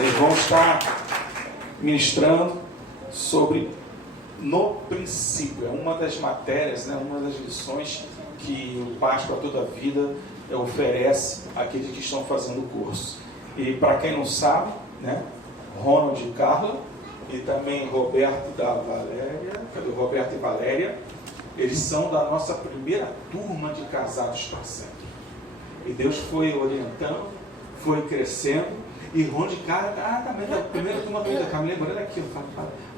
Eles vão estar ministrando sobre no princípio. É uma das matérias, né, uma das lições que o Paz para Toda a Vida oferece àqueles que estão fazendo o curso. E para quem não sabe, né, Ronald e Carla, e também Roberto e Valéria, eles são da nossa primeira turma de casados para sempre. E Deus foi orientando, foi crescendo, e Ronald e Carla, também da primeira turma da vida. Tá me lembrando aqui,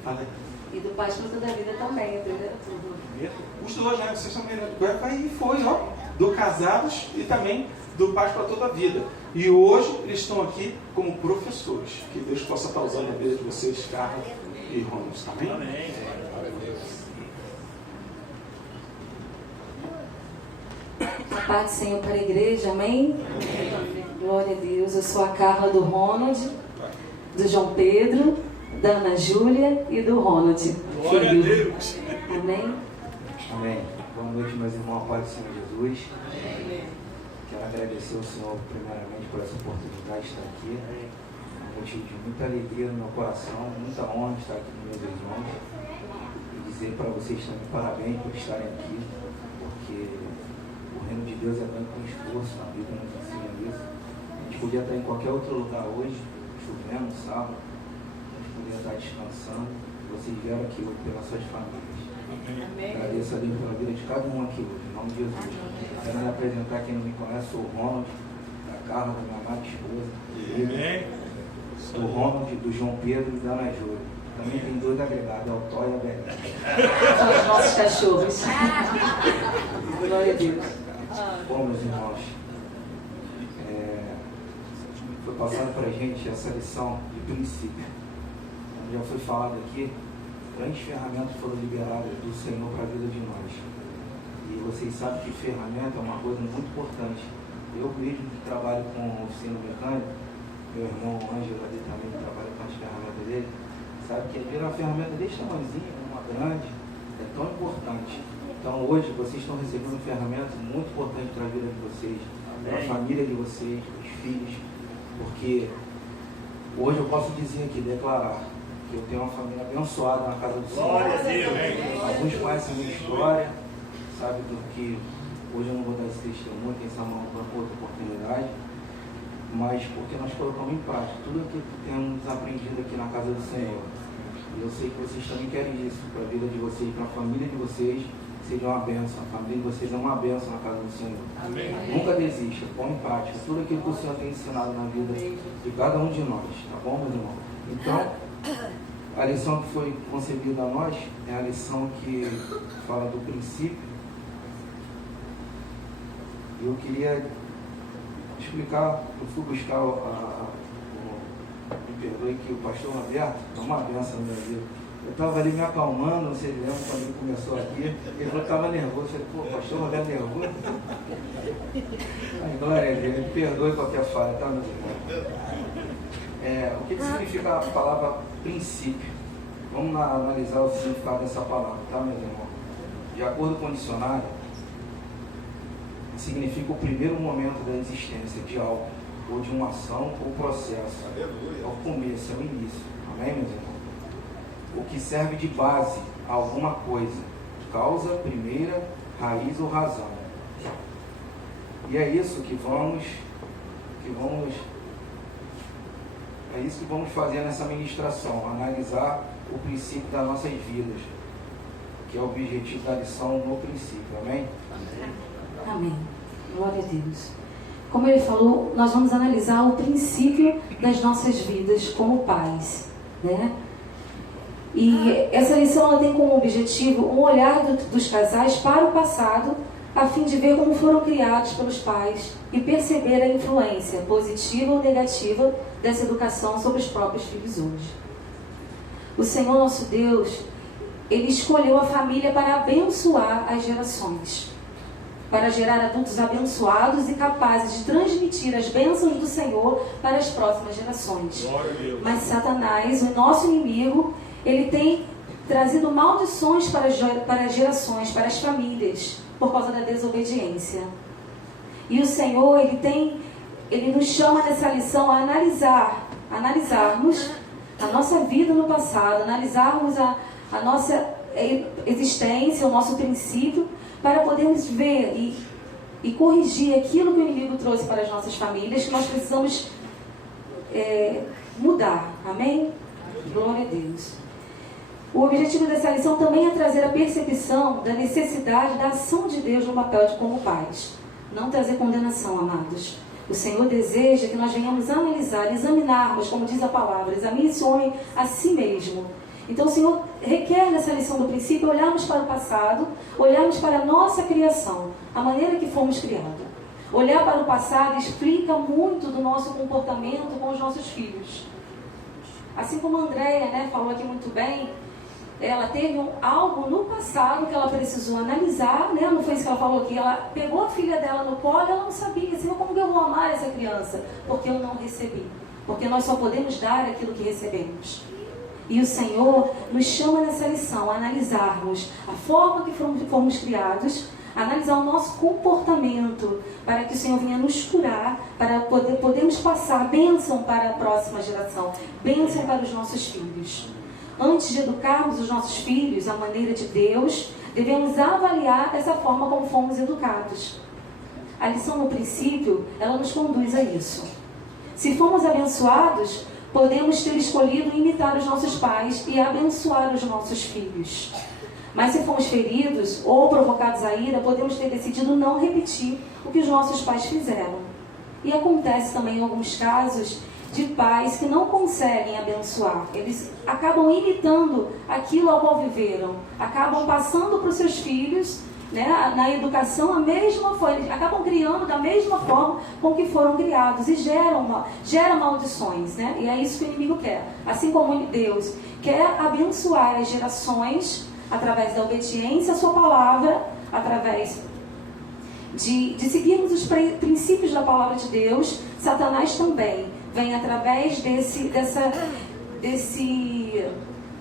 fala. E do Paz para Toda a Vida também, a primeira turma. Os dois, né? Vocês estão lembrando. Aí foi, ó, do casados e também do Paz para Toda a Vida. E hoje eles estão aqui como professores. Que Deus possa estar usando a vida de vocês, Carla e Ronald. Amém? Amém. A paz do Senhor para a igreja, amém? Glória a Deus. Eu sou a Carla do Ronald, do João Pedro, da Ana Júlia e do Ronald. Glória a Deus. Amém? Amém. Boa noite, meus irmãos. A paz do Senhor Jesus. Quero agradecer ao Senhor primeiramente por essa oportunidade de estar aqui. É um motivo de muita alegria no meu coração, muita honra de estar aqui com meus irmãos. E dizer para vocês também parabéns por estarem aqui, porque o reino de Deus é dado com esforço, a Bíblia nos ensina isso. A gente podia estar em qualquer outro lugar hoje, chovendo, sábado, a gente podia estar descansando. Vocês vieram aqui hoje pelas suas famílias. Amém. Agradeço a Deus pela vida de cada um aqui hoje, em nome de Jesus. Quero me apresentar quem não me conhece, sou o Ronald, da Carla, da minha amada esposa. Amém. Do Ronald, do João Pedro e da Ana Júlia. Também tem dois agregados, é o Tó e a Belinha. São os nossos cachorros. Glória a Deus. Bom, meus irmãos, foi passado para a gente essa lição de princípio. Como já foi falado aqui, grandes ferramentas foram liberadas do Senhor para a vida de nós. E vocês sabem que ferramenta é uma coisa muito importante. Eu mesmo que trabalho com oficina mecânica, meu irmão Ângelo ali também que trabalha com as ferramentas dele, sabe que às vezes uma ferramenta desse tamanhozinho, uma grande, é tão importante. Então hoje vocês estão recebendo ferramentas muito importantes para a vida de vocês, para a família de vocês, os filhos, porque hoje eu posso dizer aqui, declarar, que eu tenho uma família abençoada na casa do Senhor. Glória a Deus. Alguns conhecem a minha história, sabe do que hoje eu não vou dar esse testemunho, quem sabe uma outra oportunidade, mas porque nós colocamos em prática tudo aquilo que temos aprendido aqui na casa do Senhor. E eu sei que vocês também querem isso para a vida de vocês, para a família de vocês, seja uma bênção. A família de vocês é uma bênção na casa do Senhor. Amém. Nunca desista, põe em prática tudo aquilo que o Senhor tem ensinado na vida de cada um de nós, tá bom, meus irmãos? Então, a lição que foi concebida a nós é a lição que fala do princípio. E eu queria explicar, eu fui buscar me perdoe que o pastor Roberto é uma benção na minha vida. Eu estava ali me acalmando, não sei se lembra quando ele começou aqui, ele falou que estava nervoso. Eu falei, pô, pastor Roberto nervoso? Ai, glória a Deus, me perdoe qualquer falha, tá, meus irmãos? O que significa a palavra princípio? Vamos analisar o significado dessa palavra, tá, meus irmãos? De acordo com o dicionário, significa o primeiro momento da existência de algo, ou de uma ação ou processo. Aleluia. É o começo, é o início. Amém, meus irmãos? O que serve de base a alguma coisa, causa, primeira, raiz ou razão. E é isso que vamos fazer nessa ministração, analisar o princípio das nossas vidas, que é o objetivo da lição no princípio. Amém? Amém. Glória a Deus. Como ele falou, nós vamos analisar o princípio das nossas vidas como pais, né? E essa lição ela tem como objetivo um olhar dos casais para o passado, a fim de ver como foram criados pelos pais e perceber a influência positiva ou negativa dessa educação sobre os próprios filhos hoje. O Senhor nosso Deus, Ele escolheu a família para abençoar as gerações, para gerar adultos abençoados e capazes de transmitir as bênçãos do Senhor para as próximas gerações. Glória a Deus. Mas Satanás, o nosso inimigo, ele tem trazido maldições para as gerações, para as famílias, por causa da desobediência. E o Senhor, Ele nos chama nessa lição a analisar analisarmos a nossa vida no passado, analisarmos a nossa existência, o nosso princípio, para podermos ver e corrigir aquilo que o inimigo trouxe para as nossas famílias, que nós precisamos mudar. Amém? Glória a Deus. O objetivo dessa lição também é trazer a percepção da necessidade da ação de Deus no papel de como pais. Não trazer condenação, amados. O Senhor deseja que nós venhamos analisar, examinarmos, como diz a palavra, examine esse homem a si mesmo. Então o Senhor requer nessa lição do princípio olharmos para o passado, olharmos para a nossa criação, a maneira que fomos criados. Olhar para o passado explica muito do nosso comportamento com os nossos filhos. Assim como a Andréia, falou aqui muito bem, ela teve algo no passado que ela precisou analisar, não foi isso que ela falou aqui, ela pegou a filha dela no colo e ela não sabia, Senhor, como que eu vou amar essa criança? Porque eu não recebi. Porque nós só podemos dar aquilo que recebemos. E o Senhor nos chama nessa lição a analisarmos a forma que fomos criados, analisar o nosso comportamento, para que o Senhor venha nos curar, para podermos passar bênção para a próxima geração, bênção para os nossos filhos. Antes de educarmos os nossos filhos à maneira de Deus, devemos avaliar essa forma como fomos educados. A lição no princípio, ela nos conduz a isso. Se fomos abençoados, podemos ter escolhido imitar os nossos pais e abençoar os nossos filhos. Mas se fomos feridos ou provocados à ira, podemos ter decidido não repetir o que os nossos pais fizeram. E acontece também em alguns casos de pais que não conseguem abençoar. Eles acabam imitando aquilo ao qual viveram, acabam passando para os seus filhos, na educação, a mesma forma, eles acabam criando da mesma forma com que foram criados e gera maldições, E é isso que o inimigo quer. Assim como Deus quer abençoar as gerações através da obediência à sua palavra, através de seguirmos os princípios da palavra de Deus, Satanás também vem através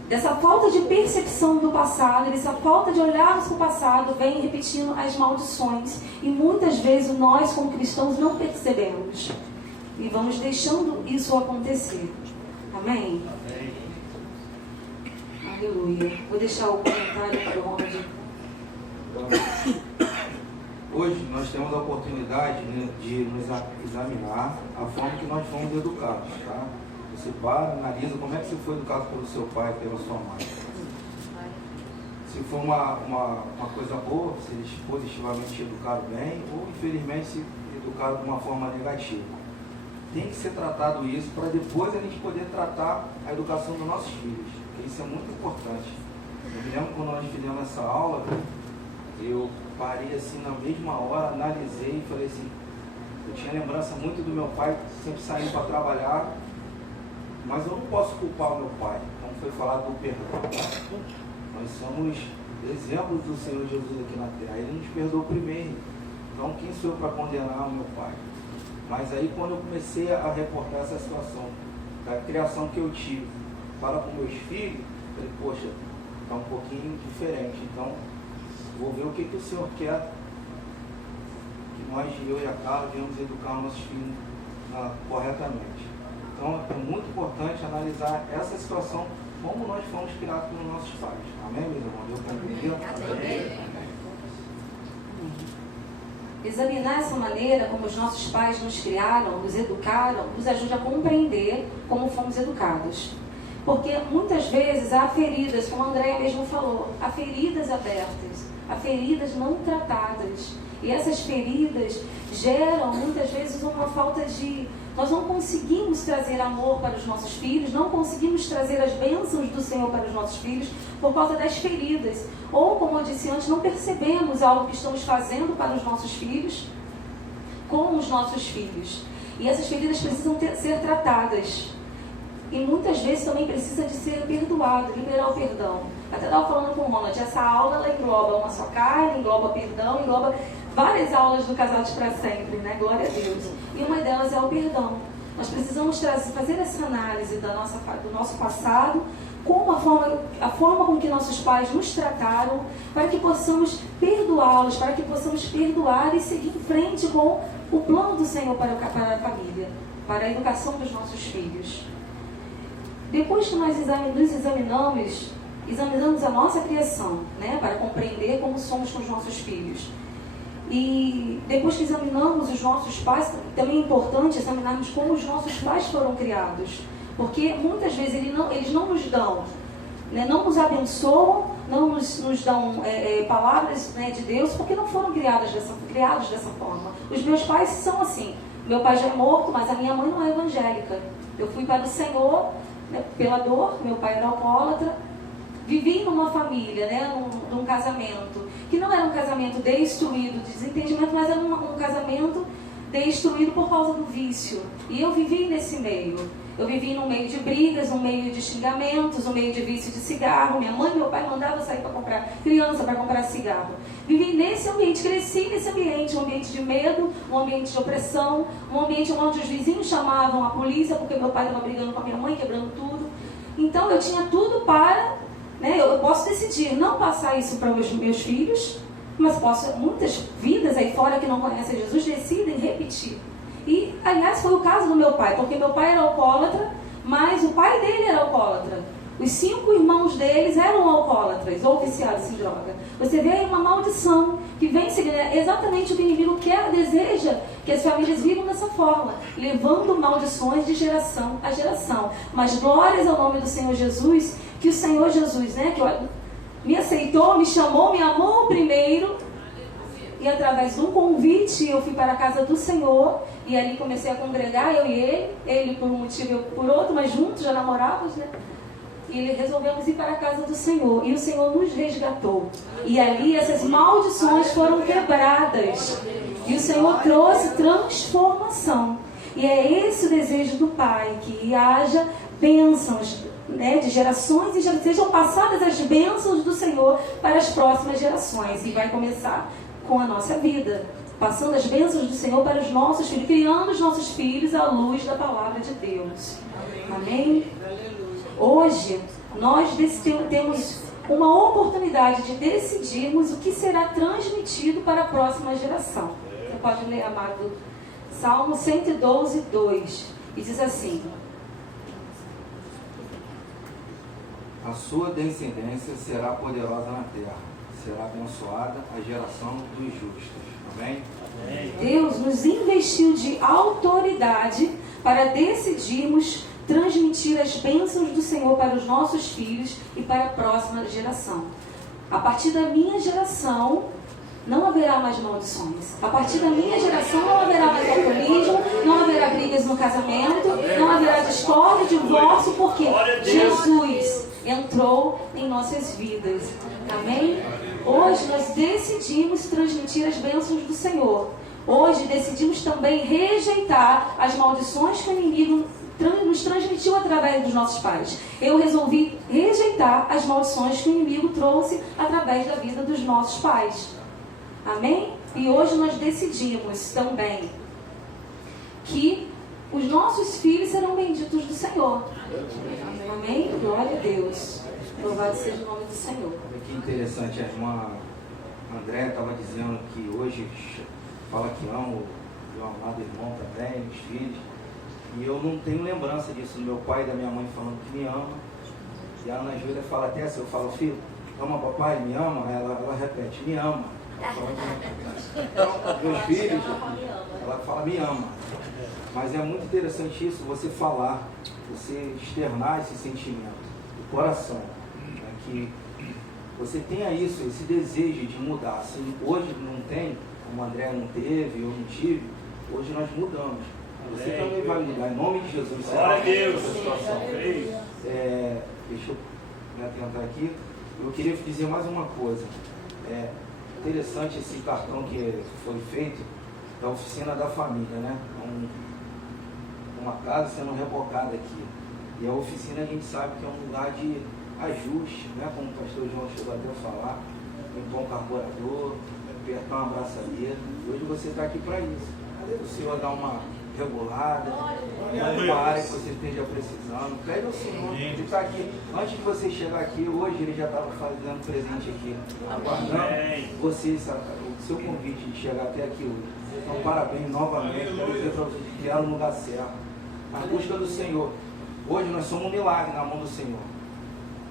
dessa falta de percepção do passado, dessa falta de olharmos para o passado, vem repetindo as maldições. E muitas vezes nós, como cristãos, não percebemos. E vamos deixando isso acontecer. Amém? Amém. Aleluia. Vou deixar o comentário para o Ronald. Hoje nós temos a oportunidade de nos examinar a forma que nós fomos educados, tá? Você analisa como é que você foi educado pelo seu pai, pela sua mãe. Se for uma coisa boa, se eles positivamente te educaram bem, ou infelizmente se educaram de uma forma negativa. Tem que ser tratado isso para depois a gente poder tratar a educação dos nossos filhos, porque isso é muito importante. Eu me lembro quando nós fizemos essa aula, eu parei assim na mesma hora, analisei e falei assim, eu tinha lembrança muito do meu pai sempre saindo para trabalhar, mas eu não posso culpar o meu pai, como foi falado do perdão. Nós somos exemplos do Senhor Jesus aqui na terra, Ele nos perdoou primeiro, então quem sou eu para condenar o meu pai? Mas aí quando eu comecei a reportar essa situação, da criação que eu tive para com meus filhos, eu falei, poxa, está um pouquinho diferente, então vou ver o que o Senhor quer que nós, eu e a Carla, venhamos educar os nossos filhos corretamente. Então é muito importante analisar essa situação, como nós fomos criados pelos nossos pais. Amém, meus irmãos? Eu compreendo. Amém. Examinar essa maneira como os nossos pais nos criaram, nos educaram, nos ajuda a compreender como fomos educados. Porque muitas vezes há feridas, como a Andréia mesmo falou, há feridas abertas, há feridas não tratadas. E essas feridas geram muitas vezes uma falta de... Nós não conseguimos trazer amor para os nossos filhos, não conseguimos trazer as bênçãos do Senhor para os nossos filhos por causa das feridas. Ou, como eu disse antes, não percebemos algo que estamos fazendo para os nossos filhos com os nossos filhos. E essas feridas precisam ser tratadas. E muitas vezes também precisa de ser perdoado, liberar o perdão. Até estava falando com o Ronald, essa aula ela engloba uma só carne, engloba perdão, engloba várias aulas do Casados para Sempre, Glória a Deus. E uma delas é o perdão. Nós precisamos fazer essa análise do nosso passado, com a forma com que nossos pais nos trataram, para que possamos perdoá-los, para que possamos perdoar e seguir em frente com o plano do Senhor para a família, para a educação dos nossos filhos. depois que nós examinamos a nossa criação, né, para compreender como somos com os nossos filhos. E depois que examinamos os nossos pais, também é importante examinarmos como os nossos pais foram criados. Porque muitas vezes eles não nos dão, né, não nos abençoam, não nos dão palavras, né, de Deus, porque não foram criados dessa forma. Os meus pais são assim. Meu pai já é morto, mas a minha mãe não é evangélica. Eu fui para o Senhor, né, pela dor, meu pai era alcoólatra. Vivi numa família, né, num casamento, que não era um casamento destruído de desentendimento, mas era um casamento destruído por causa do vício. E eu vivi nesse meio. Eu vivi num meio de brigas, num meio de xingamentos, num meio de vício de cigarro. Minha mãe e meu pai mandavam sair para comprar criança, para comprar cigarro. Vivi nesse ambiente, cresci nesse ambiente, um ambiente de medo, um ambiente de opressão, um ambiente onde os vizinhos chamavam a polícia porque meu pai estava brigando com a minha mãe, quebrando tudo. Então eu tinha tudo para, né, eu posso decidir não passar isso para os meus filhos, mas muitas vidas aí fora que não conhecem Jesus decidem repetir. E, aliás, foi o caso do meu pai, porque meu pai era alcoólatra, mas o pai dele era alcoólatra. Os 5 irmãos deles eram alcoólatras ou viciados em droga. Você vê aí uma maldição que vem seguindo, exatamente o que o inimigo quer, deseja que as famílias vivam dessa forma, levando maldições de geração a geração. Mas glórias ao nome do Senhor Jesus, que o Senhor Jesus, né, que me aceitou, me chamou, me amou primeiro, e através de um convite eu fui para a casa do Senhor, e ali comecei a congregar, eu e ele por um motivo, eu por outro, mas juntos, já namorávamos, né? E resolvemos ir para a casa do Senhor, e o Senhor nos resgatou. E ali essas maldições foram quebradas, e o Senhor trouxe transformação. E é esse o desejo do Pai, que haja bênçãos, né, de gerações e gerações, sejam passadas as bênçãos do Senhor para as próximas gerações. E vai começar com a nossa vida, passando as bênçãos do Senhor para os nossos filhos, criando os nossos filhos à luz da palavra de Deus. Amém? Hoje, nós temos uma oportunidade de decidirmos o que será transmitido para a próxima geração. Você pode ler, amado, Salmo 112, 2, e diz assim: a sua descendência será poderosa na terra, será abençoada a geração dos justos. Amém? Deus nos investiu de autoridade para decidirmos transmitir as bênçãos do Senhor para os nossos filhos e para a próxima geração. A partir da minha geração, não haverá mais maldições. A partir da minha geração não haverá mais alcoolismo, não haverá brigas no casamento, não haverá discórdia, divórcio, porque Jesus entrou em nossas vidas. Amém? Hoje nós decidimos transmitir as bênçãos do Senhor. Hoje decidimos também rejeitar as maldições que o inimigo nos transmitiu através dos nossos pais. Eu resolvi rejeitar as maldições que o inimigo trouxe através da vida dos nossos pais. Amém? E hoje nós decidimos também que os nossos filhos serão benditos do Senhor. Amém? Glória a Deus. Louvado seja o nome do Senhor. Olha que interessante, a irmã André estava dizendo que hoje fala que ama o meu amado irmão também, os filhos. E eu não tenho lembrança disso, do meu pai e da minha mãe falando que me ama. E a Ana Júlia fala até assim, eu falo, filho, ama papai, me ama? Ela repete, me ama. Então, meus filhos, ela fala, me ama. Mas é muito interessante isso, você falar, você externar esse sentimento do coração, né, que você tenha isso, esse desejo de mudar. Se hoje não tem, como o André não teve, eu não tive, hoje nós mudamos. Você também vai mudar, em nome de Jesus. Glória a Deus. Deixa eu me atentar aqui. Eu queria dizer mais uma coisa. É interessante esse cartão que foi feito da oficina da família, né? Uma casa sendo rebocada aqui. E a oficina a gente sabe que é um lugar de ajuste, né? Como o pastor João chegou até a falar. Limpar um carburador, apertar uma braçadeira. Hoje você está aqui para isso. O Senhor dá uma regulada, uma área que você esteja precisando. Pede ao Senhor, Ele está aqui. Antes de você chegar aqui, hoje Ele já estava fazendo presente aqui, aguardando você, o seu convite de chegar até aqui hoje. Então, parabéns novamente, quero dizer para você que era no lugar certo, na busca do Senhor. Hoje nós somos um milagre na mão do Senhor.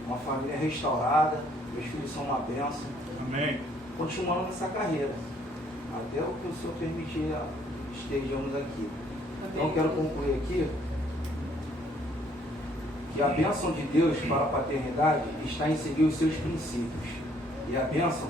Uma família restaurada, meus filhos são uma bênção. Amém. Continuando nessa carreira, até o que o Senhor permitir estejamos aqui. Então eu quero concluir aqui que a bênção de Deus para a paternidade está em seguir os seus princípios. E a bênção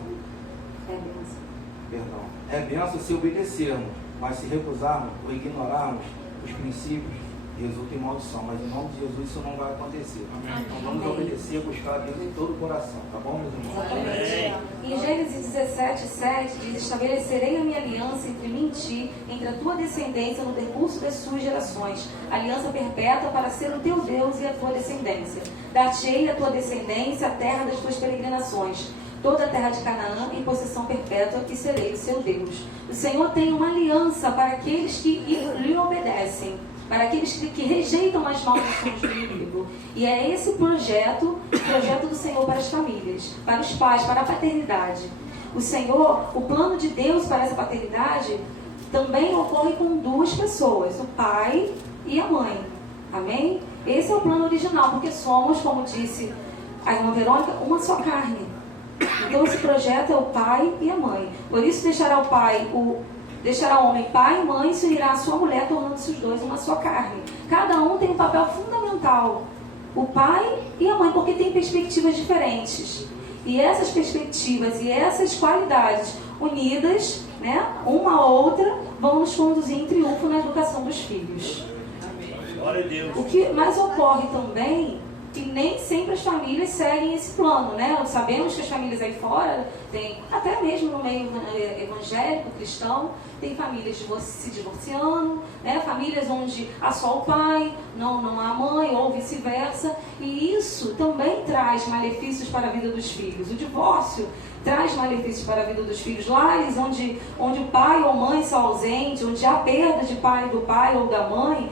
é bênção se obedecermos, mas se recusarmos ou ignorarmos os princípios, resulta em maldição. Mas em nome de Jesus isso não vai acontecer. Amém. Então vamos obedecer, buscar a Deus em todo o coração, tá bom, meus irmãos? Exatamente. Em Gênesis 17:7 diz: estabelecerei a minha aliança entre mim e ti, entre a tua descendência no decurso das suas gerações, aliança perpétua para ser o teu Deus e a tua descendência. Dar-te-ei a tua descendência a terra das tuas peregrinações, toda a terra de Canaã em possessão perpétua, e serei o seu Deus. O Senhor tem uma aliança para aqueles que lhe obedecem, para aqueles que rejeitam as maldições do inimigo. E é esse o projeto do Senhor para as famílias, para os pais, para a paternidade. O Senhor, o plano de Deus para essa paternidade também ocorre com duas pessoas, o pai e a mãe. Amém? Esse é o plano original, porque somos, como disse a irmã Verônica, uma só carne. Então esse projeto é o pai e a mãe. Por isso deixará o homem pai e mãe, se unirá à sua mulher, tornando-se os dois uma só carne. Cada um tem um papel fundamental, o pai e a mãe, porque tem perspectivas diferentes. E essas perspectivas e essas qualidades unidas, né, uma a outra, vão nos conduzir em triunfo na educação dos filhos. Glória a Deus. O que mais ocorre também, que nem sempre as famílias seguem esse plano, né? Sabemos que as famílias aí fora, tem, até mesmo no meio evangélico, cristão, tem famílias se divorciando, né? Famílias onde há só o pai, não há a mãe, ou vice-versa. E isso também traz malefícios para a vida dos filhos. O divórcio traz malefícios para a vida dos filhos. Lares onde o pai ou mãe são ausentes, onde há perda de pai do pai ou da mãe,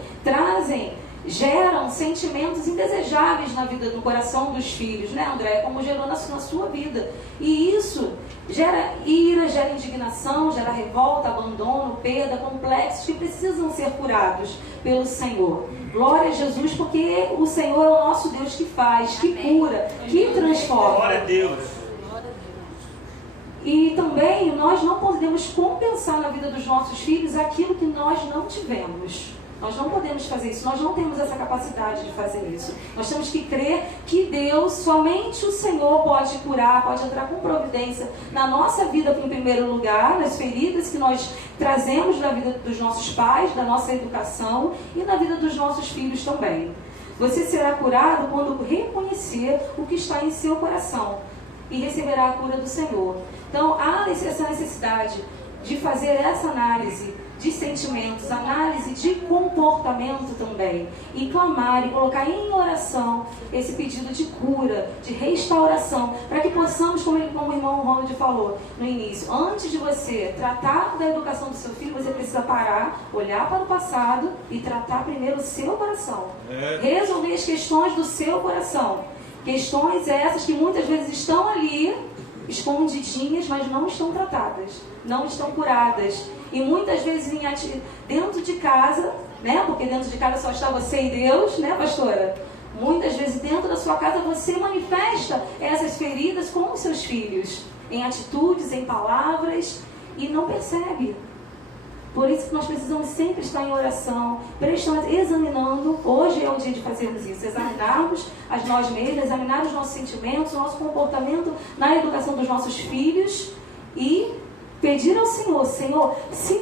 geram sentimentos indesejáveis na vida, no coração dos filhos, né, André? Como gerou na sua vida. E isso gera ira, gera indignação, gera revolta, abandono, perda, complexos que precisam ser curados pelo Senhor. Glória a Jesus, porque o Senhor é o nosso Deus que faz, que cura, que transforma. Glória a Deus. E também nós não podemos compensar na vida dos nossos filhos aquilo que nós não tivemos. Nós não podemos fazer isso, nós não temos essa capacidade de fazer isso. Nós temos que crer que Deus, somente o Senhor pode curar, pode entrar com providência na nossa vida em primeiro lugar, nas feridas que nós trazemos na vida dos nossos pais, da nossa educação e na vida dos nossos filhos também. Você será curado quando reconhecer o que está em seu coração e receberá a cura do Senhor. Então há essa necessidade de fazer essa análise de sentimentos, análise de comportamento também, e clamar e colocar em oração esse pedido de cura, de restauração, para que possamos, como o irmão Ronald falou no início, antes de você tratar da educação do seu filho, você precisa parar, olhar para o passado e tratar primeiro o seu coração, resolver as questões do seu coração, questões essas que muitas vezes estão ali escondidinhas, mas não estão tratadas, não estão curadas. E muitas vezes dentro de casa, né? Porque dentro de casa só está você e Deus, né, pastora? Muitas vezes dentro da sua casa você manifesta essas feridas com os seus filhos, em atitudes, em palavras, e não percebe. Por isso que nós precisamos sempre estar em oração, examinando. Hoje é o dia de fazermos isso, examinarmos a nós mesmos, examinar os nossos sentimentos, o nosso comportamento na educação dos nossos filhos e pedir ao Senhor: Senhor, se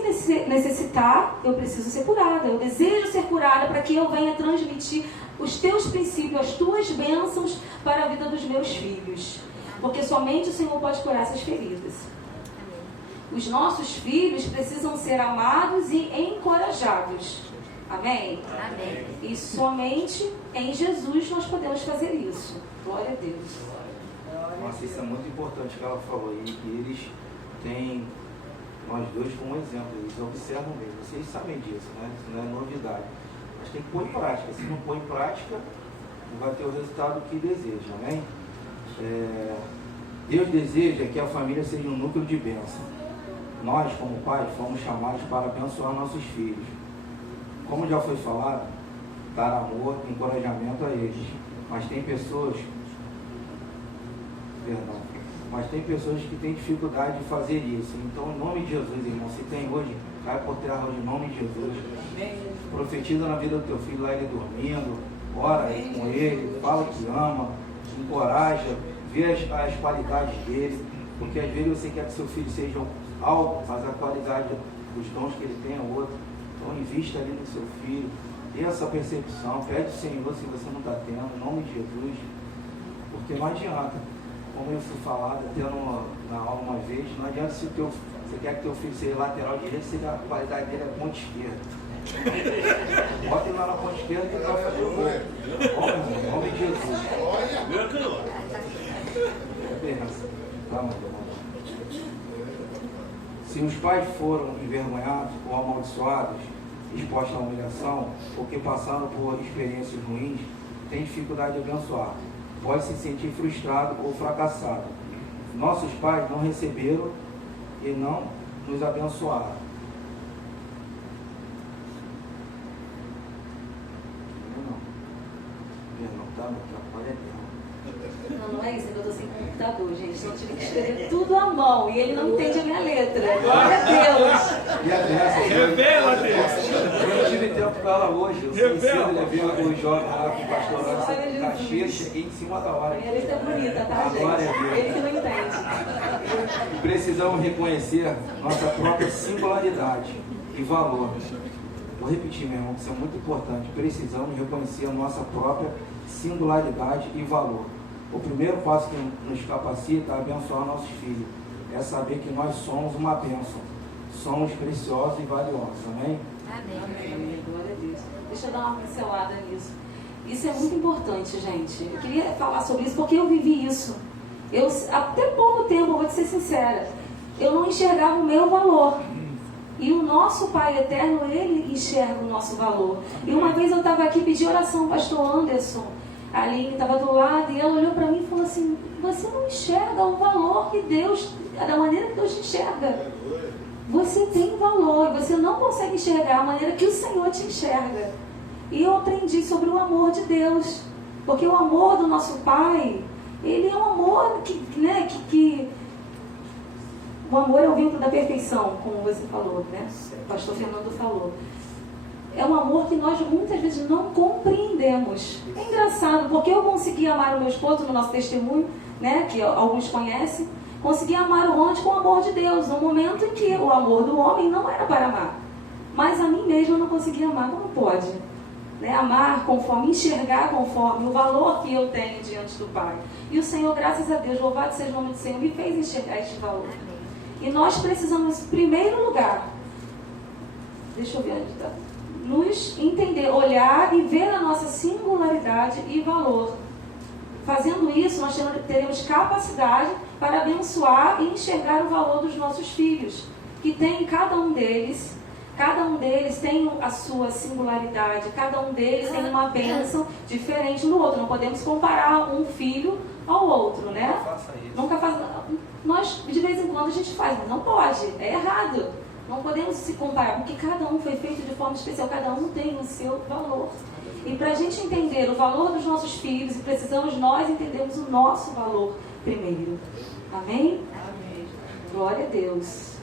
necessitar, eu preciso ser curada, eu desejo ser curada para que eu venha transmitir os teus princípios, as tuas bênçãos para a vida dos meus filhos, porque somente o Senhor pode curar essas feridas. Os nossos filhos precisam ser amados e encorajados. Amém? Amém. E somente em Jesus nós podemos fazer isso. Glória a Deus. Nossa, isso é muito importante que ela falou. E eles têm nós dois como exemplo. Eles observam mesmo. Vocês sabem disso, né? Isso não é novidade. Mas tem que pôr em prática. Se não pôr em prática, não vai ter o resultado que deseja. Amém? Deus deseja que a família seja um núcleo de bênção. Nós, como pais, fomos chamados para abençoar nossos filhos. Como já foi falado, dar amor e encorajamento a eles. Mas tem pessoas que têm dificuldade de fazer isso. Então, em nome de Jesus, irmão, se tem hoje, cai por terra hoje, em nome de Jesus. Profetiza na vida do teu filho lá, ele dormindo, ora aí com ele, fala que ama, encoraja, vê as qualidades dele, porque às vezes você quer que seu filho seja algo, mas a qualidade dos dons que ele tem é outra. Então, invista ali no seu filho, dê essa percepção, pede ao Senhor se você não está tendo, em nome de Jesus, porque não adianta. Como eu fui falado até na aula uma vez, não adianta se você quer que teu filho seja lateral direito, se a qualidade dele é ponta esquerda. Bota ele lá na ponta esquerda que ele vai fazer o gol. Em nome de Jesus. É benção. Tá, mano? Se os pais foram envergonhados ou amaldiçoados, expostos à humilhação, porque passaram por experiências ruins, têm dificuldade de abençoar. Pode se sentir frustrado ou fracassado. Nossos pais não receberam e não nos abençoaram. Não, tá? Não atrapalha dela. Não é isso, é que eu estou sem computador, gente. Então eu tive que escrever tudo à mão e ele não entende a minha letra. Glória a Deus. E a dessa, Revela, Deus. eu não tive tempo com ela hoje. Eu saí cedo, levei os jovens lá com o pastor lá, Caxias, cheguei em cima da hora. Minha letra é bonita, tá, Glória a gente? Deus. Ele que não entende. Precisamos reconhecer nossa própria singularidade e valor. Vou repetir, meu irmão, isso é muito importante. Precisamos reconhecer a nossa própria singularidade e valor. O primeiro passo que nos capacita a abençoar nossos filhos é saber que nós somos uma bênção. Somos preciosos e valiosos. Amém? Amém. Glória a Deus. Deixa eu dar uma pincelada nisso. Isso é muito importante, gente. Eu queria falar sobre isso porque eu vivi isso. Até pouco tempo, eu vou te ser sincera, eu não enxergava o meu valor. E o nosso Pai Eterno, Ele enxerga o nosso valor. E uma vez eu estava aqui, pedi oração, pastor Anderson. A Aline estava do lado e ela olhou para mim e falou assim: você não enxerga o valor que Deus, da maneira que Deus te enxerga. Você tem valor e você não consegue enxergar a maneira que o Senhor te enxerga. E eu aprendi sobre o amor de Deus. Porque o amor do nosso Pai, ele é um amor que o amor é o vínculo da perfeição, como você falou, né? O pastor Fernando falou. É um amor que nós muitas vezes não compreendemos. É engraçado, porque eu consegui amar o meu esposo no nosso testemunho, né, que alguns conhecem, consegui amar o Ronald com o amor de Deus, no momento em que o amor do homem não era para amar. Mas a mim mesma eu não conseguia amar como pode. Né? Amar conforme, enxergar conforme o valor que eu tenho diante do Pai. E o Senhor, graças a Deus, louvado seja o nome do Senhor, me fez enxergar este valor. E nós precisamos, em primeiro lugar, deixa eu ver onde está, nos entender, olhar e ver a nossa singularidade e valor. Fazendo isso, nós teremos capacidade para abençoar e enxergar o valor dos nossos filhos, que tem cada um deles tem a sua singularidade, cada um deles tem uma bênção diferente do outro. Não podemos comparar um filho ao outro, né? Nunca faça isso. Nós, de vez em quando, a gente faz, mas não pode, é errado. Não podemos se comparar, porque cada um foi feito de forma especial, cada um tem o seu valor. E para a gente entender o valor dos nossos filhos, precisamos nós entendermos o nosso valor primeiro. Amém? Amém. Glória a Deus.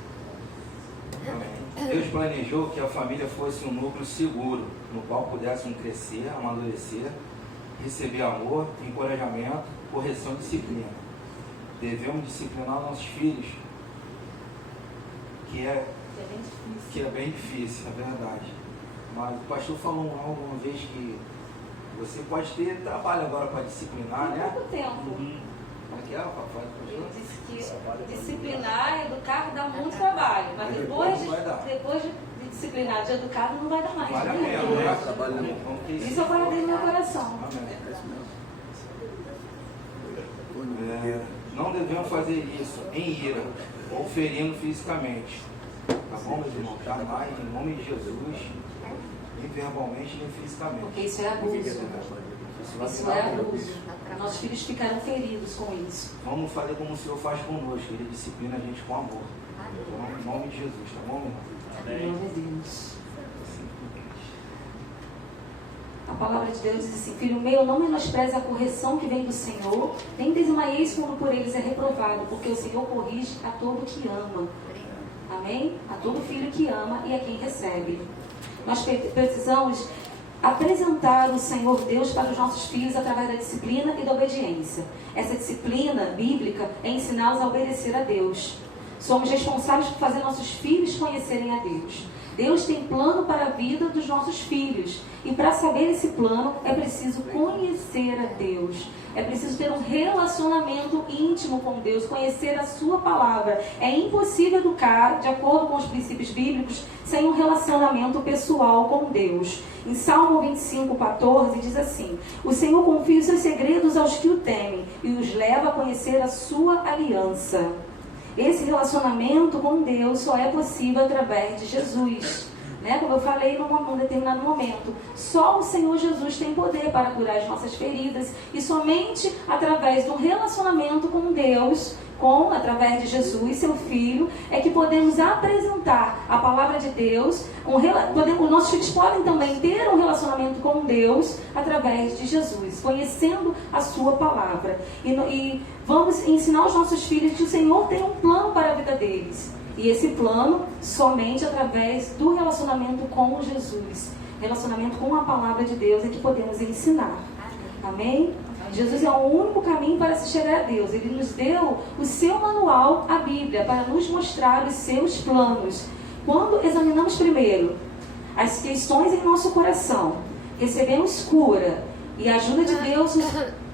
Amém. Deus planejou que a família fosse um núcleo seguro, no qual pudéssemos crescer, amadurecer, receber amor, encorajamento, correção e disciplina. Devemos disciplinar nossos filhos, que é bem difícil, é verdade. Mas o pastor falou algo uma vez que você pode ter trabalho agora para disciplinar, né? Pouco tempo. Como é que é, papai? Eu disse que disciplinar, educar dá muito trabalho, mas depois de disciplinar, de educar, não vai dar mais. Vale a pena, né? Isso eu guardei no meu coração. Não devemos fazer isso em ira ou ferindo fisicamente. Tá bom, meus irmãos? Jamais, em nome de Jesus, nem verbalmente, nem fisicamente. Porque isso é abuso. Isso é abuso. Nossos filhos ficaram feridos com isso. Vamos fazer como o Senhor faz conosco. Ele disciplina a gente com amor. Então, em nome de Jesus, tá bom, meu irmão? Glória a Deus. A palavra de Deus diz assim: filho meu, não menospreze a correção que vem do Senhor, nem desmaieis quando por eles é reprovado, porque o Senhor corrige a todo que ama. Amém? A todo filho que ama e a quem recebe. Nós precisamos apresentar o Senhor Deus para os nossos filhos através da disciplina e da obediência. Essa disciplina bíblica é ensiná-los a obedecer a Deus. Somos responsáveis por fazer nossos filhos conhecerem a Deus. Deus tem plano para a vida dos nossos filhos. E para saber esse plano, é preciso conhecer a Deus. É preciso ter um relacionamento íntimo com Deus, conhecer a sua palavra. É impossível educar, de acordo com os princípios bíblicos, sem um relacionamento pessoal com Deus. Em Salmo 25:14 diz assim: o Senhor confia os seus segredos aos que o temem e os leva a conhecer a sua aliança. Esse relacionamento com Deus só é possível através de Jesus. Como eu falei num determinado momento, só o Senhor Jesus tem poder para curar as nossas feridas, e somente através do relacionamento com Deus, através de Jesus, seu Filho, é que podemos apresentar a palavra de Deus. Nossos filhos podem também ter um relacionamento com Deus através de Jesus, conhecendo a sua palavra. E vamos ensinar aos nossos filhos que o Senhor tem um plano para a vida deles. E esse plano somente através do relacionamento com Jesus, relacionamento com a palavra de Deus, é que podemos ensinar. Amém? Jesus é o único caminho para se chegar a Deus. Ele nos deu o seu manual, a Bíblia, para nos mostrar os seus planos. Quando examinamos primeiro as questões em nosso coração, recebemos cura e a ajuda de Deus,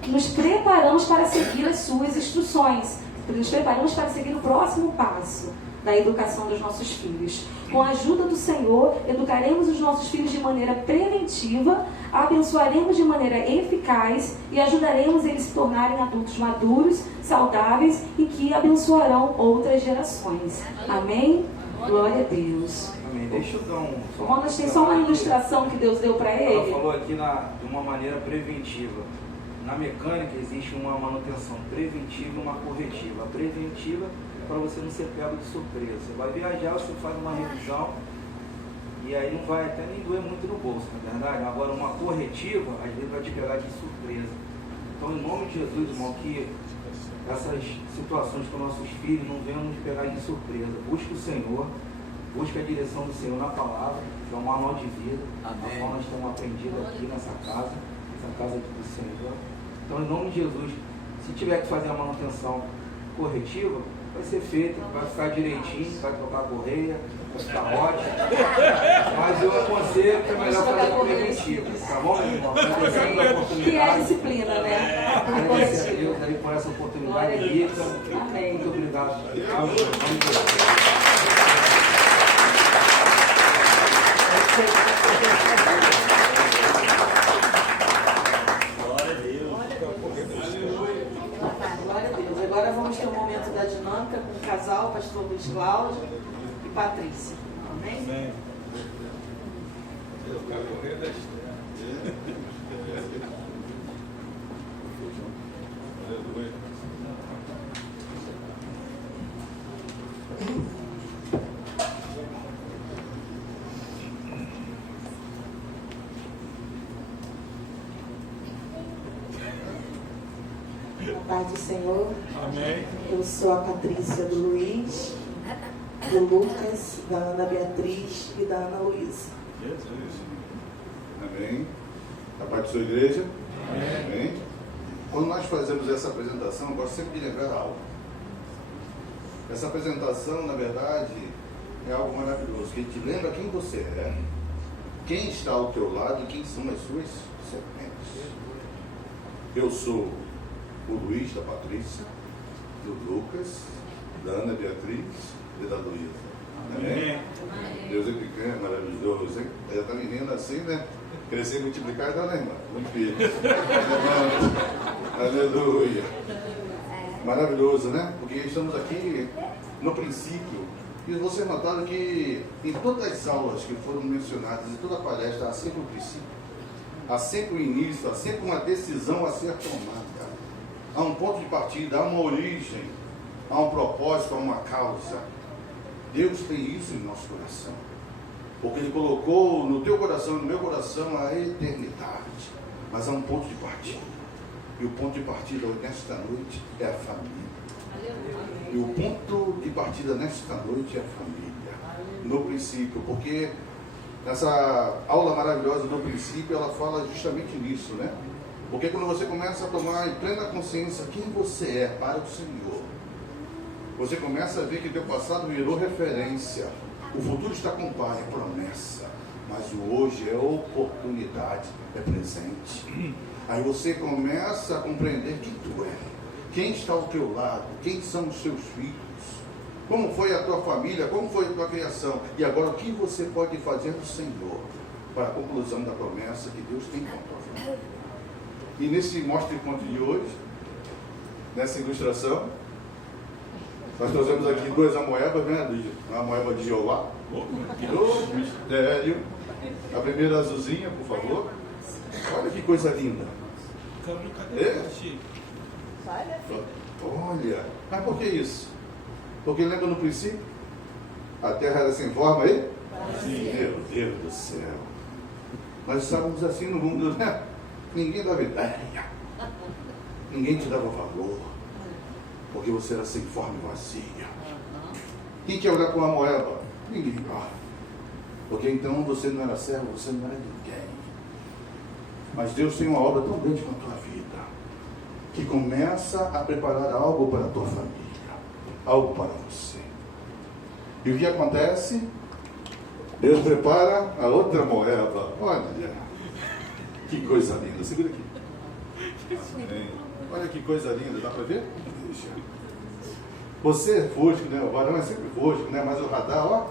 nos preparamos para seguir as suas instruções. Nos preparamos para seguir o próximo passo da educação dos nossos filhos. Com a ajuda do Senhor, educaremos os nossos filhos de maneira preventiva, abençoaremos de maneira eficaz e ajudaremos eles a se tornarem adultos maduros, saudáveis e que abençoarão outras gerações. Amém? Glória a Deus. Amém. Deixa eu dar Ronas tem só uma ilustração que Deus deu para ele. Ela falou aqui de uma maneira preventiva. Na mecânica existe uma manutenção preventiva e uma corretiva. A preventiva é para você não ser pego de surpresa. Você vai viajar, você faz uma revisão e aí não vai até nem doer muito no bolso, não é verdade? Agora uma corretiva, às vezes vai te pegar de surpresa. Então, em nome de Jesus, irmão, que essas situações com nossos filhos não venham nos pegar de surpresa. Busque o Senhor, busque a direção do Senhor na palavra, que é um manual de vida, a qual nós temos aprendido aqui nessa casa aqui do Senhor. Então, em nome de Jesus, se tiver que fazer a manutenção corretiva, vai ser feita, vai ficar direitinho, vai trocar a correia, vai ficar ótimo. Mas eu aconselho que é melhor fazer a preventiva, tá bom, meu irmão? Que é a disciplina, né? Agradecer a Deus aí por essa oportunidade rica. Amém. Muito obrigado. Glória a Deus. Agora vamos ter um momento da dinâmica com o casal, pastor Luiz Cláudio e Patrícia. Amém? Amém. Paz do Senhor. Amém. Eu sou a Patrícia do Luiz, do Lucas, da Ana Beatriz e da Ana Luísa. Jesus. Amém. A paz de sua igreja. Amém. Quando nós fazemos essa apresentação, eu gosto sempre de lembrar algo. Essa apresentação, na verdade, é algo maravilhoso, que te lembra quem você é, quem está ao teu lado e quem são as suas serpentes. Eu sou o Luiz, da Patrícia, do Lucas, da Ana Beatriz e da Luísa. Amém? Deus é pequeno, é maravilhoso, hein? Já está me vendo assim, né? Crescer e multiplicar, dá, né, irmã? Muito filho. Aleluia. Maravilhoso, né? Porque estamos aqui no princípio. E você notaram que em todas as aulas que foram mencionadas, em toda a palestra, há sempre um princípio. Há sempre um início, há sempre uma decisão a ser tomada. Há um ponto de partida, há uma origem, há um propósito, há uma causa. Deus tem isso em nosso coração. Porque Ele colocou no teu coração e no meu coração a eternidade. Mas há um ponto de partida. E o ponto de partida nesta noite é a família. E o ponto de partida nesta noite é a família. No princípio, porque nessa aula maravilhosa no princípio, ela fala justamente nisso, né? Porque quando você começa a tomar em plena consciência quem você é para o Senhor, você começa a ver que teu passado virou referência. O futuro está com o Pai, é promessa. Mas o hoje é oportunidade, é presente. Aí você começa a compreender quem tu é, quem está ao teu lado, quem são os seus filhos, como foi a tua família, como foi a tua criação. E agora o que você pode fazer no Senhor para a conclusão da promessa que Deus tem com a tua vida. E nesse Mostra e Conte de hoje, nessa ilustração, nós trouxemos aqui duas amoebas, né? A amoeba de Jeová, do mistério. A primeira azulzinha, por favor. Olha que coisa linda. Olha, mas por que isso? Porque lembra no princípio? A terra era sem forma aí? Meu Deus do céu. Nós estávamos assim no mundo, né? Ninguém dava ideia. Ninguém te dava valor. Porque você era sem forma e vazia. Quem quer olhar para uma moeba? Ninguém. Porque então você não era servo, você não era ninguém. Mas Deus tem uma obra tão grande com a tua vida, que começa a preparar algo para a tua família, algo para você. E o que acontece? Deus prepara a outra moeba. Olha, que coisa linda. Segura aqui. Amém. Olha que coisa linda, dá para ver? Deixa. Você é fosco, né? O varão é sempre fosco, né? Mas o radar, ó,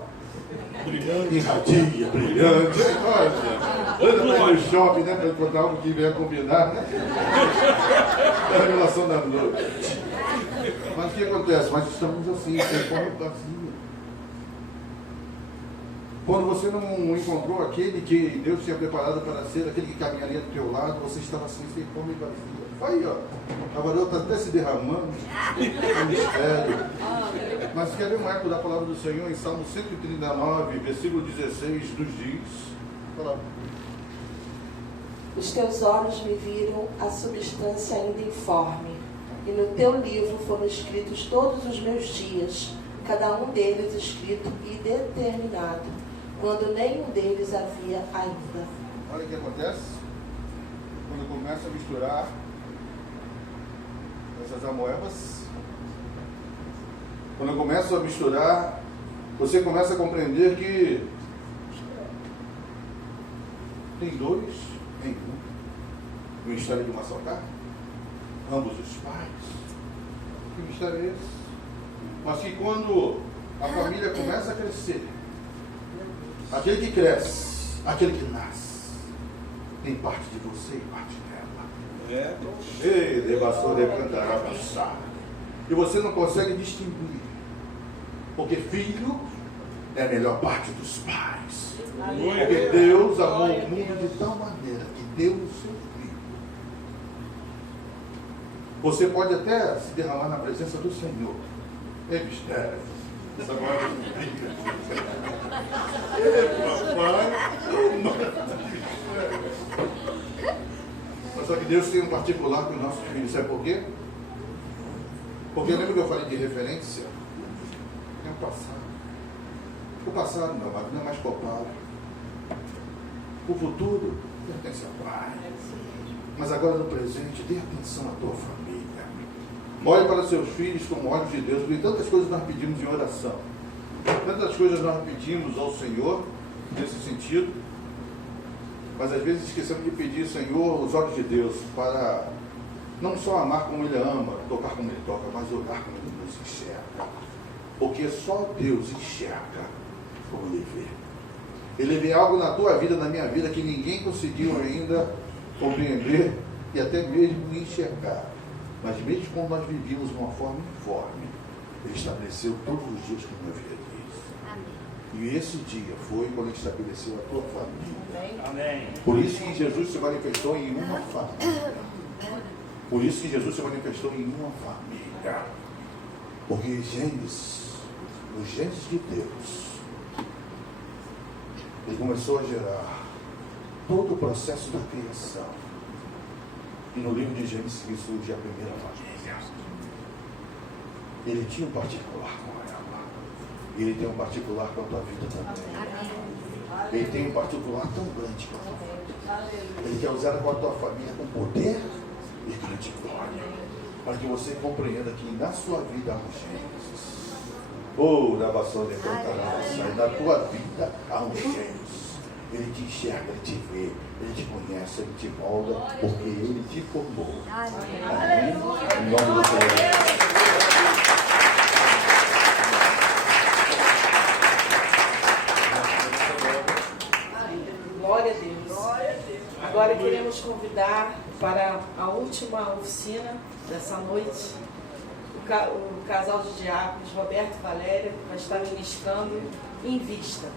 brilhante, irradia, brilhante. Olha, anda para ir no shopping, né? Para encontrar algo que vier combinar, né? É a revelação da noite. Mas o que acontece? Mas estamos assim, sem forma vazia. Quando você não encontrou aquele que Deus tinha preparado para ser, aquele que caminharia do teu lado, você estava assim, sem forma e vazia. Aí, ó, a varota está até se derramando, é um mistério. Mas quer ver um eco da palavra do Senhor em Salmo 139, versículo 16, nos diz: fala. Os teus olhos me viram a substância ainda informe, e no teu livro foram escritos todos os meus dias, cada um deles escrito e determinado, quando nenhum deles havia ainda. Olha o que acontece quando começa a misturar essas amoebas. Quando eu começo a misturar, você começa a compreender que tem dois em um. O mistério de uma só carne, ambos os pais. Que mistério é esse? Mas que quando a família começa a crescer, aquele que cresce, aquele que nasce, tem parte de você e parte dela. E você não consegue distinguir, porque filho é a melhor parte dos pais. Porque Deus amou o mundo de tal maneira que deu o seu filho. Você pode até se derramar na presença do Senhor. É mistério. Essa palavra Mas só que Deus tem um particular com os nossos filhos. Sabe por quê? Porque lembra que eu falei de referência? É o passado. O passado, meu amado, não é mais palpável. O futuro pertence ao Pai. Mas agora no presente, dê atenção à tua família. Olhe para seus filhos como olhos de Deus, porque tantas coisas nós pedimos em oração. Tantas coisas nós pedimos ao Senhor nesse sentido. Mas às vezes esquecemos de pedir, Senhor, os olhos de Deus para não só amar como Ele ama, tocar como Ele toca, mas olhar como Ele nos enxerga. Porque só Deus enxerga como Ele vê. Ele vê algo na tua vida, na minha vida, que ninguém conseguiu ainda compreender e até mesmo enxergar. Mas mesmo quando nós vivíamos de uma forma informe, Ele estabeleceu todos os dias como eu havia dito. E esse dia foi quando Ele estabeleceu a tua família. Amém. Por isso que Jesus se manifestou em uma família. Por isso que Jesus se manifestou em uma família. Porque Gênesis, o Gênesis de Deus, Ele começou a gerar todo o processo da criação. E no livro de Gênesis surge a primeira família. Ele tinha um particular com ela. E ele tem um particular com a tua vida também. Ele tem um particular tão grande com a tua vida. Ele quer usar com a tua família com poder e grande glória. Para que você compreenda que na sua vida há um Gênesis. Na vassoura de cantarás, na tua vida há um Gênesis. Ele te enxerga, ele te vê, ele te conhece, ele te molda, porque ele te formou. Amém? Em nome do Senhor. Glória a Deus. Agora queremos convidar para a última oficina dessa noite o casal de diáconos, Roberto e Valéria, que vai estar ministrando Invista.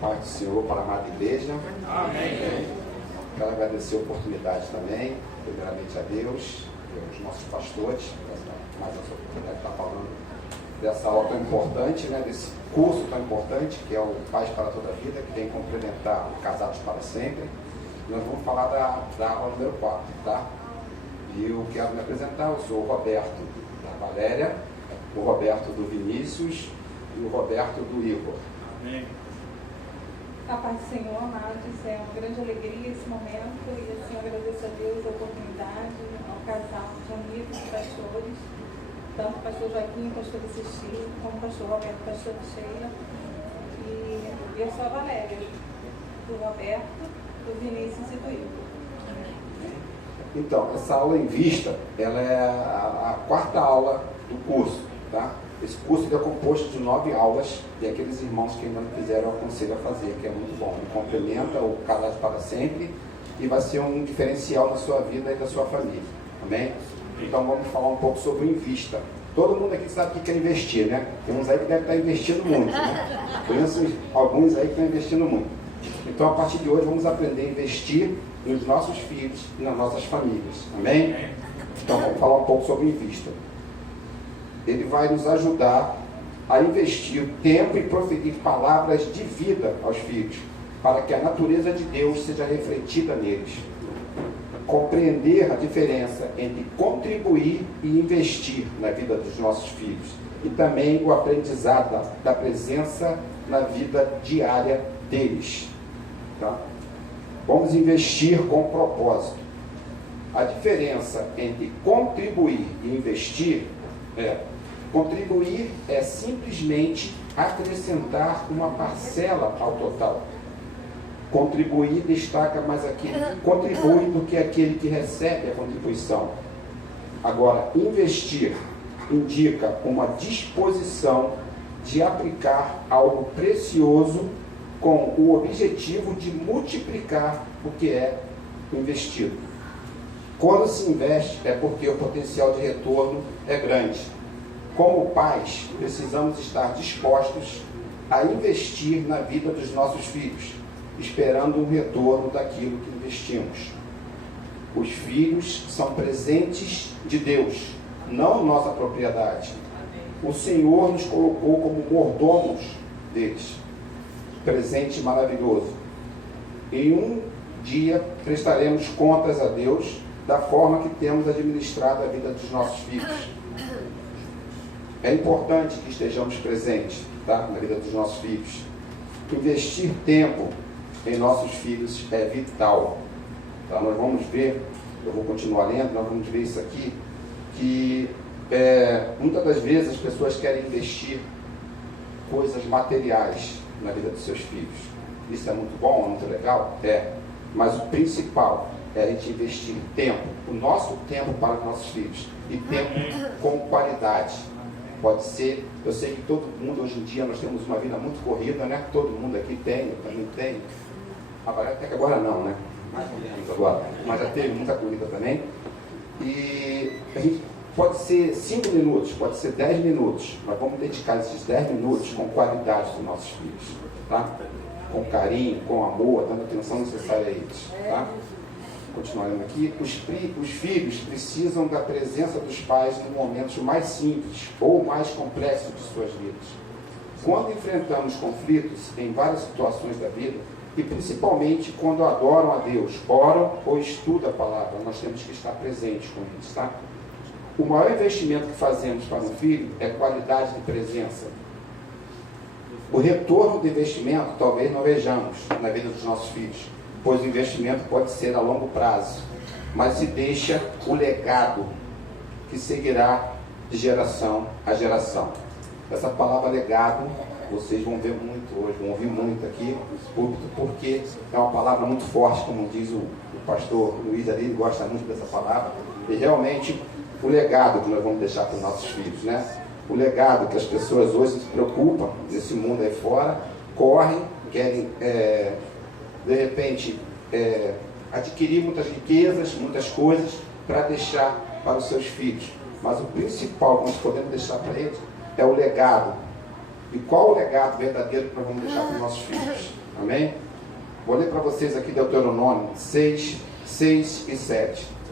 Paz do Senhor para a amada igreja. Amém. Quero agradecer a oportunidade também, primeiramente a Deus, aos nossos pastores, mais essa oportunidade de estar falando dessa aula tão importante, né, desse curso tão importante, que é o Paz para toda a Vida, que vem complementar o Casados para Sempre. Nós vamos falar da aula número 4, tá? E eu quero me apresentar, eu sou o Roberto da Valéria, o Roberto do Vinícius e o Roberto do Igor. Amém. A paz do Senhor, amados, é uma grande alegria esse momento e assim eu agradeço a Deus a oportunidade, ao casal de amigos e pastores, tanto o pastor Joaquim, pastor Cecília, como o pastor Roberto, pastor Sheila, e eu sou a Valéria, do Roberto, do Vinícius e do Igor. Então, essa aula em vista, ela é a quarta aula do curso, tá? Esse curso é composto de 9 aulas e aqueles irmãos que ainda não fizeram, eu aconselho a fazer, que é muito bom. Ele complementa o Casados para Sempre e vai ser um diferencial na sua vida e da sua família. Amém? Então vamos falar um pouco sobre o Invista. Todo mundo aqui sabe o que é investir, né? Tem uns aí que devem estar investindo muito, né? Conheço alguns aí que estão investindo muito. Então a partir de hoje vamos aprender a investir nos nossos filhos e nas nossas famílias. Amém? Então vamos falar um pouco sobre o Invista. Ele vai nos ajudar a investir tempo e proferir palavras de vida aos filhos, para que a natureza de Deus seja refletida neles. Compreender a diferença entre contribuir e investir na vida dos nossos filhos, e também o aprendizado da presença na vida diária deles. Tá? Vamos investir com propósito. A diferença entre contribuir e investir contribuir é simplesmente acrescentar uma parcela ao total. Contribuir destaca mais aquele que contribui do que aquele que recebe a contribuição. Agora, investir indica uma disposição de aplicar algo precioso com o objetivo de multiplicar o que é investido. Quando se investe é porque o potencial de retorno é grande. Como pais, precisamos estar dispostos a investir na vida dos nossos filhos, esperando um retorno daquilo que investimos. Os filhos são presentes de Deus, não nossa propriedade. O Senhor nos colocou como mordomos deles. Presente maravilhoso. Em um dia prestaremos contas a Deus da forma que temos administrado a vida dos nossos filhos. É importante que estejamos presentes, tá, na vida dos nossos filhos. Investir tempo em nossos filhos é vital. Tá? Nós vamos ver, eu vou continuar lendo, nós vamos ver isso aqui, que muitas das vezes as pessoas querem investir coisas materiais na vida dos seus filhos. Isso é muito bom, é muito legal? É. Mas o principal é a gente investir tempo, o nosso tempo para os nossos filhos, e tempo com qualidade. Pode ser, eu sei que todo mundo hoje em dia, nós temos uma vida muito corrida, né? Todo mundo aqui tem, eu também tenho. Até que agora não, né? Mais ou menos agora. Mas já teve muita corrida também. E a gente pode ser 5 minutos, pode ser 10 minutos, mas vamos dedicar esses 10 minutos com qualidade dos nossos filhos, tá? com carinho, com amor, dando a atenção necessária a eles. Tá? Continuando aqui, os filhos precisam da presença dos pais nos momentos mais simples ou mais complexos de suas vidas. Quando enfrentamos conflitos em várias situações da vida, e principalmente quando adoram a Deus, oram ou estudam a palavra, nós temos que estar presentes com eles, tá? O maior investimento que fazemos para um filho é qualidade de presença. O retorno do investimento talvez não vejamos na vida dos nossos filhos, pois o investimento pode ser a longo prazo, mas se deixa o legado que seguirá de geração a geração. Essa palavra legado, vocês vão ver muito hoje, vão ouvir muito aqui, porque é uma palavra muito forte, como diz o pastor Luiz ali, ele gosta muito dessa palavra, e realmente o legado que nós vamos deixar para os nossos filhos, né? O legado que as pessoas hoje se preocupam, nesse mundo aí fora, correm, querem, de repente, adquirir muitas riquezas, muitas coisas, para deixar para os seus filhos. Mas o principal que nós podemos deixar para eles é o legado. E qual o legado verdadeiro que nós vamos deixar para os nossos filhos? Amém? Vou ler para vocês aqui Deuteronômio 6, 6 e 7.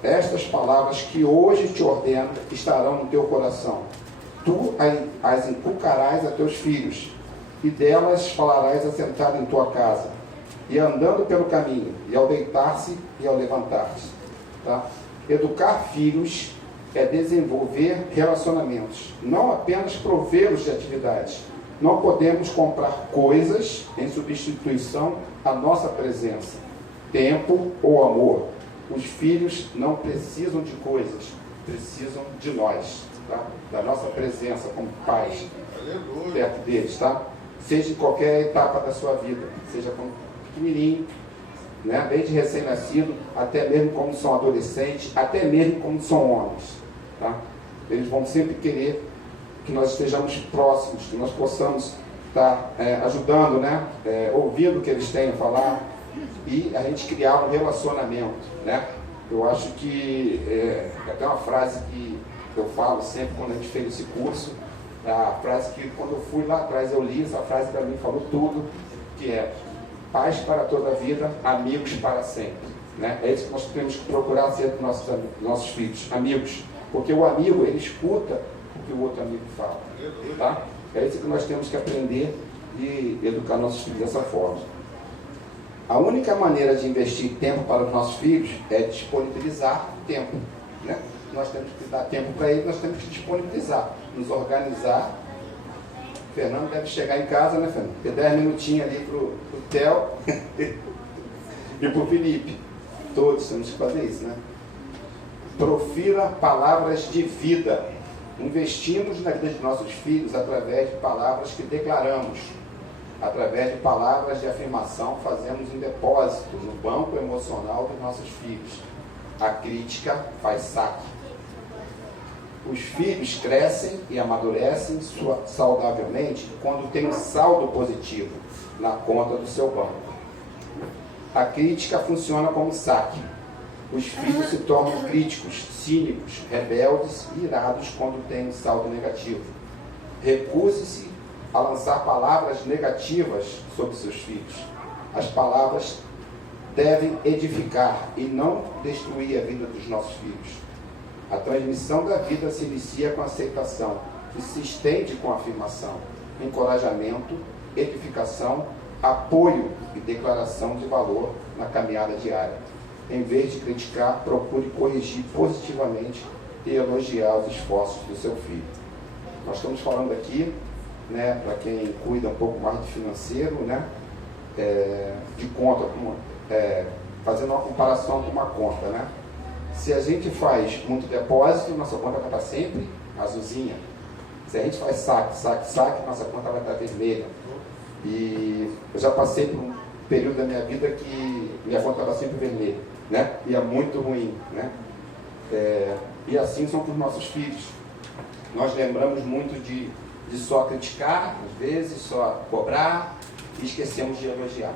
Estas palavras que hoje te ordeno estarão no teu coração. Tu as inculcarás a teus filhos, e delas falarás assentado em tua casa, e andando pelo caminho, e ao deitar-se e ao levantar-se. Tá? Educar filhos é desenvolver relacionamentos, não apenas provê-los de atividades. Não podemos comprar coisas em substituição à nossa presença, tempo ou amor. Os filhos não precisam de coisas, precisam de nós, tá? Da nossa presença como pais, perto deles, tá? Seja em qualquer etapa da sua vida, seja como pequenininho, né? Desde recém-nascido, até mesmo quando são adolescentes, até mesmo quando são homens, tá? Eles vão sempre querer que nós estejamos próximos, que nós possamos estar ajudando, né? Ouvindo o que eles têm a falar, e a gente criar um relacionamento, né? Eu acho que até uma frase que eu falo sempre quando a gente fez esse curso, a frase que quando eu fui lá atrás eu li, essa frase para mim falou tudo, que é: paz para toda a vida, amigos para sempre, né? É isso que nós temos que procurar ser dos nossos filhos, amigos, porque o amigo, ele escuta o que o outro amigo fala, tá? É isso que nós temos que aprender e educar nossos filhos dessa forma. A única maneira de investir tempo para os nossos filhos é disponibilizar tempo, né? Nós temos que dar tempo para eles, nós temos que disponibilizar, nos organizar. O Fernando deve chegar em casa, né, Fernando? Ter 10 minutinhos ali para o Theo e para o Felipe. Todos temos que fazer isso, né? Profira palavras de vida. Investimos na vida de nossos filhos através de palavras que declaramos. Através de palavras de afirmação, fazemos um depósito no banco emocional dos nossos filhos. A crítica faz saque. Os filhos crescem e amadurecem saudavelmente quando tem um saldo positivo na conta do seu banco. A crítica funciona como saque. Os filhos se tornam críticos, cínicos, rebeldes e irados quando tem um saldo negativo. Recuse-se a lançar palavras negativas sobre seus filhos. As palavras devem edificar e não destruir a vida dos nossos filhos. A transmissão da vida se inicia com aceitação e se estende com afirmação, encorajamento, edificação, apoio e declaração de valor na caminhada diária. Em vez de criticar, procure corrigir positivamente e elogiar os esforços do seu filho. Nós estamos falando aqui, né, para quem cuida um pouco mais de financeiro, né, de conta, fazendo uma comparação com uma conta, né? Se a gente faz muito depósito, nossa conta vai estar sempre azulzinha. Se a gente faz saque, nossa conta vai estar vermelha. E eu já passei por um período da minha vida que minha conta estava sempre vermelha, né? E é muito ruim, né? E assim são com os nossos filhos. Nós lembramos muito de só criticar, às vezes, só cobrar, e esquecemos de elogiar.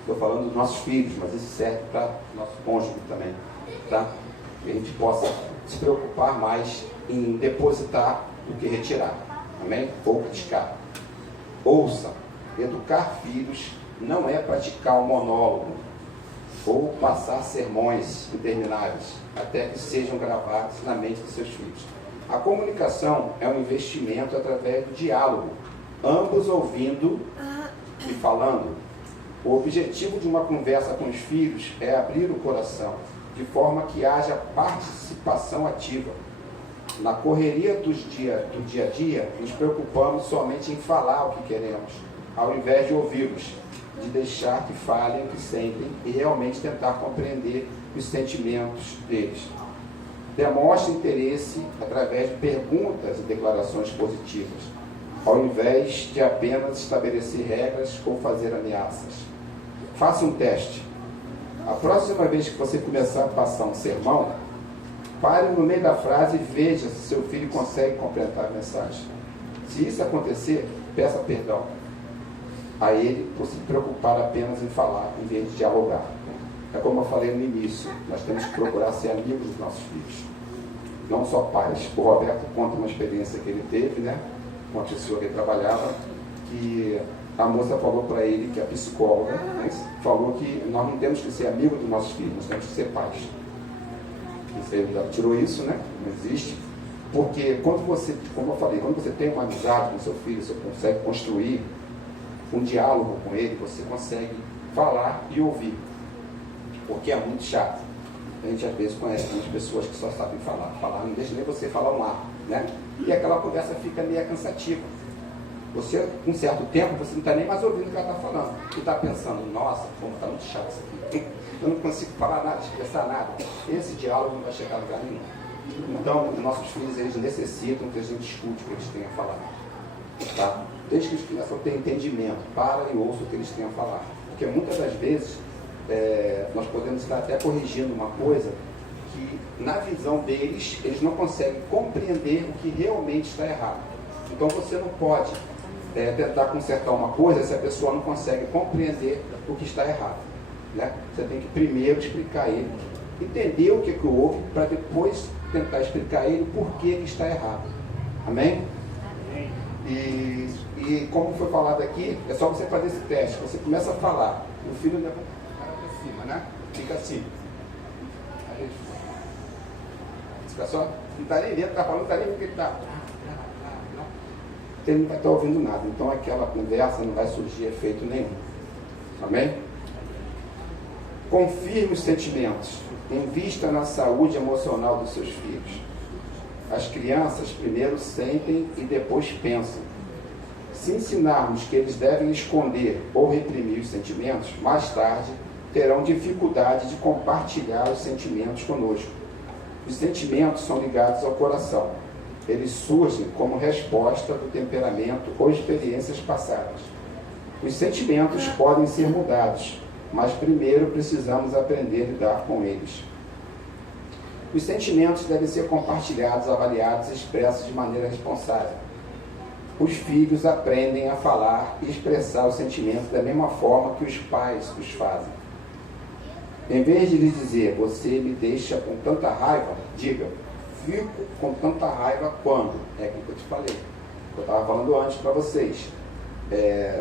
Estou falando dos nossos filhos, mas isso serve para o nosso cônjuge também, tá? Que a gente possa se preocupar mais em depositar do que retirar, amém? Ou criticar. Ouça, educar filhos não é praticar um monólogo ou passar sermões intermináveis, até que sejam gravados na mente de seus filhos. A comunicação é um investimento através do diálogo, ambos ouvindo e falando. O objetivo de uma conversa com os filhos é abrir o coração, de forma que haja participação ativa. Na correria do dia a dia, nos preocupamos somente em falar o que queremos, ao invés de ouvi-los, de deixar que falem o que sentem e realmente tentar compreender os sentimentos deles. Demonstre interesse através de perguntas e declarações positivas, ao invés de apenas estabelecer regras ou fazer ameaças. Faça um teste. A próxima vez que você começar a passar um sermão, pare no meio da frase e veja se seu filho consegue compreender a mensagem. Se isso acontecer, peça perdão a ele por se preocupar apenas em falar, em vez de dialogar. É como eu falei no início, nós temos que procurar ser amigos dos nossos filhos, não só pais. O Roberto conta uma experiência que ele teve, né, com uma pessoa que ele trabalhava, que a moça falou para ele, que a psicóloga, né, falou que nós não temos que ser amigos dos nossos filhos, nós temos que ser pais. Ele já tirou isso, né? Não existe. Porque quando você, como eu falei, quando você tem uma amizade com seu filho, você consegue construir um diálogo com ele, você consegue falar e ouvir. Porque é muito chato. A gente às vezes conhece umas pessoas que só sabem falar não deixa nem você falar um ar, né? E aquela conversa fica meio cansativa. Você, com um certo tempo, você não está nem mais ouvindo o que ela está falando. E está pensando, nossa, como está muito chato isso aqui. Eu não consigo falar nada, expressar nada. Esse diálogo não vai chegar a lugar nenhum. Então, nossos filhos, eles necessitam que a gente escute o que eles têm a falar. Tá? Desde que eles começam a ter entendimento, para e ouça o que eles têm a falar. Porque muitas das vezes, nós podemos estar até corrigindo uma coisa que, na visão deles, eles não conseguem compreender o que realmente está errado. Então, você não pode tentar consertar uma coisa se a pessoa não consegue compreender o que está errado. Né? Você tem que primeiro explicar a ele, entender o que houve, para depois tentar explicar a ele por que ele está errado. Amém? E como foi falado aqui, é só você fazer esse teste. Você começa a falar, o filho leva a cara para cima, né? Fica assim. Aí, fica só, não está nem vendo, está falando, não está nem vendo o que ele está. Ele não vai estar ouvindo nada. Então aquela conversa não vai surgir efeito nenhum. Amém? Confirme os sentimentos. Invista na saúde emocional dos seus filhos. As crianças primeiro sentem e depois pensam. Se ensinarmos que eles devem esconder ou reprimir os sentimentos, mais tarde terão dificuldade de compartilhar os sentimentos conosco. Os sentimentos são ligados ao coração. Eles surgem como resposta do temperamento ou experiências passadas. Os sentimentos podem ser mudados, mas primeiro precisamos aprender a lidar com eles. Os sentimentos devem ser compartilhados, avaliados e expressos de maneira responsável. Os filhos aprendem a falar e expressar os sentimentos da mesma forma que os pais os fazem. Em vez de lhe dizer, você me deixa com tanta raiva, diga, fico com tanta raiva quando? É aquilo que eu te falei. Eu estava falando antes para vocês.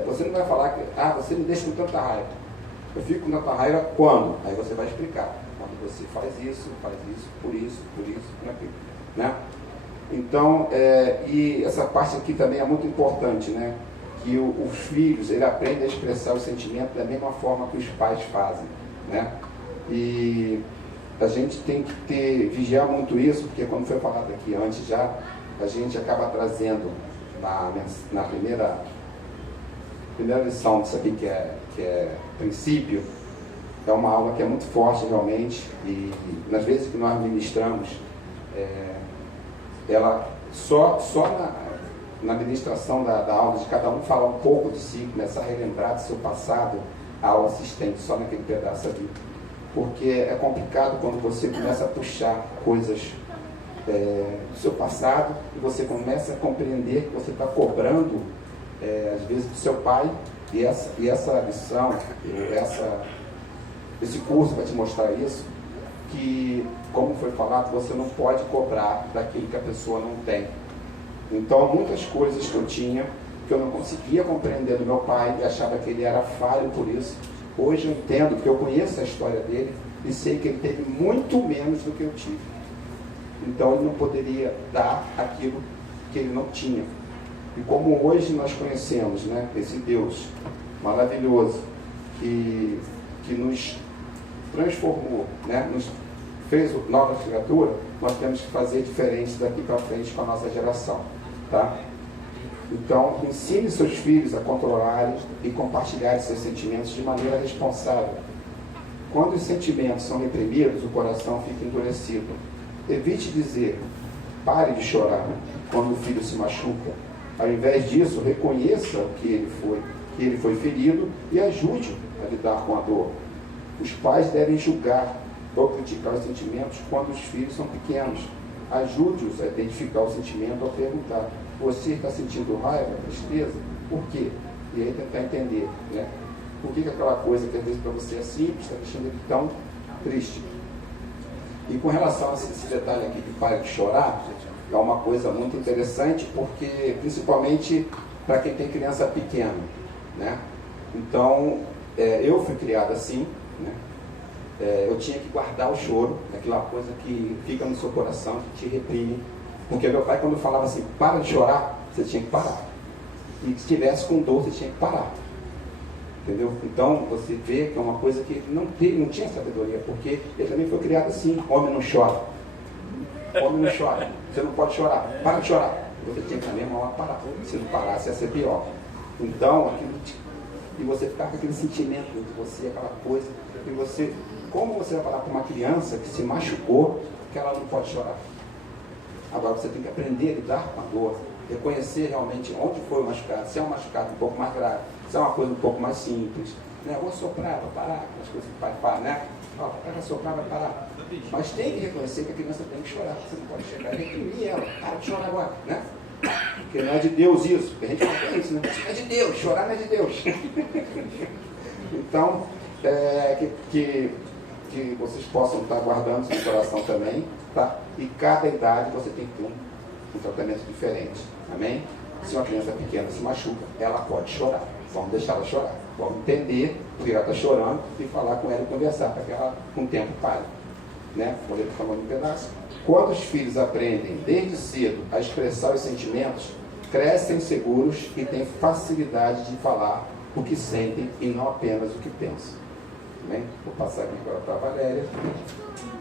Você não vai falar que, você me deixa com tanta raiva. Eu fico com tanta raiva quando? Aí você vai explicar. Quando você faz isso, por isso, por aquilo. Né? Então, e essa parte aqui também é muito importante, né? Que os filhos, ele aprende a expressar os sentimentos da mesma forma que os pais fazem, né? E a gente tem que vigiar muito isso, porque como foi falado aqui antes já, a gente acaba trazendo na primeira lição disso aqui, que é princípio, é uma aula que é muito forte realmente, e nas vezes que nós ministramos, ela só na ministração da aula, de cada um falar um pouco de si, começar a relembrar do seu passado, a aula assistente, só naquele pedaço ali. Porque é complicado quando você começa a puxar coisas do seu passado e você começa a compreender que você está cobrando, às vezes, do seu pai, e essa lição, esse curso vai te mostrar isso, que, como foi falado, você não pode cobrar daquilo que a pessoa não tem. Então, muitas coisas que eu tinha porque eu não conseguia compreender do meu pai e achava que ele era falho por isso. Hoje eu entendo, porque eu conheço a história dele e sei que ele teve muito menos do que eu tive. Então ele não poderia dar aquilo que ele não tinha. E como hoje nós conhecemos, né, esse Deus maravilhoso que nos transformou, né, nos fez nova criatura, nós temos que fazer diferente daqui para frente com a nossa geração, tá? Então, ensine seus filhos a controlarem e compartilharem seus sentimentos de maneira responsável. Quando os sentimentos são reprimidos, o coração fica endurecido. Evite dizer, pare de chorar, quando o filho se machuca. Ao invés disso, reconheça que ele foi ferido e ajude a lidar com a dor. Os pais devem julgar ou criticar os sentimentos quando os filhos são pequenos. Ajude-os a identificar o sentimento ao perguntar, você está sentindo raiva, tristeza? Por quê? E aí tentar entender, né? Por que aquela coisa que às vezes para você é simples está deixando ele tão triste? E com relação a esse detalhe aqui de pare de chorar, é uma coisa muito interessante, porque principalmente para quem tem criança pequena, né? Então, eu fui criado assim, né? Eu tinha que guardar o choro, aquela coisa que fica no seu coração, que te reprime. Porque meu pai, quando falava assim, para de chorar, você tinha que parar. E se estivesse com dor, você tinha que parar. Entendeu? Então, você vê que é uma coisa que não tinha sabedoria, porque ele também foi criado assim, homem não chora. Homem não chora. Você não pode chorar. Para de chorar. Você tinha que também uma hora parar. Se não parasse, ia ser pior. Então, e você ficar com aquele sentimento de você, aquela coisa, e você, como você vai falar para uma criança que se machucou, que ela não pode chorar? Agora você tem que aprender a lidar com a dor, reconhecer realmente onde foi o machucado, se é um machucado um pouco mais grave, se é uma coisa um pouco mais simples, né? Vou soprar, vai parar, aquelas coisas que o pai fala, né? Vai soprar, vai parar. Mas tem que reconhecer que a criança tem que chorar, você não pode chegar e reprimir ela, para de chorar agora, né? Porque não é de Deus isso, a gente fala isso, né? Isso não é de Deus, chorar não é de Deus. Então, que vocês possam estar guardando isso no coração também, tá? E cada idade você tem que ter um tratamento diferente, amém? Se uma criança pequena se machuca, ela pode chorar, vamos deixar ela chorar, vamos entender porque ela está chorando e falar com ela e conversar, para que ela com o tempo pare, né? Como ele falou no pedaço. Quando os filhos aprendem desde cedo a expressar os sentimentos, crescem seguros e têm facilidade de falar o que sentem e não apenas o que pensam. Amém? Vou passar aqui agora para a Valéria,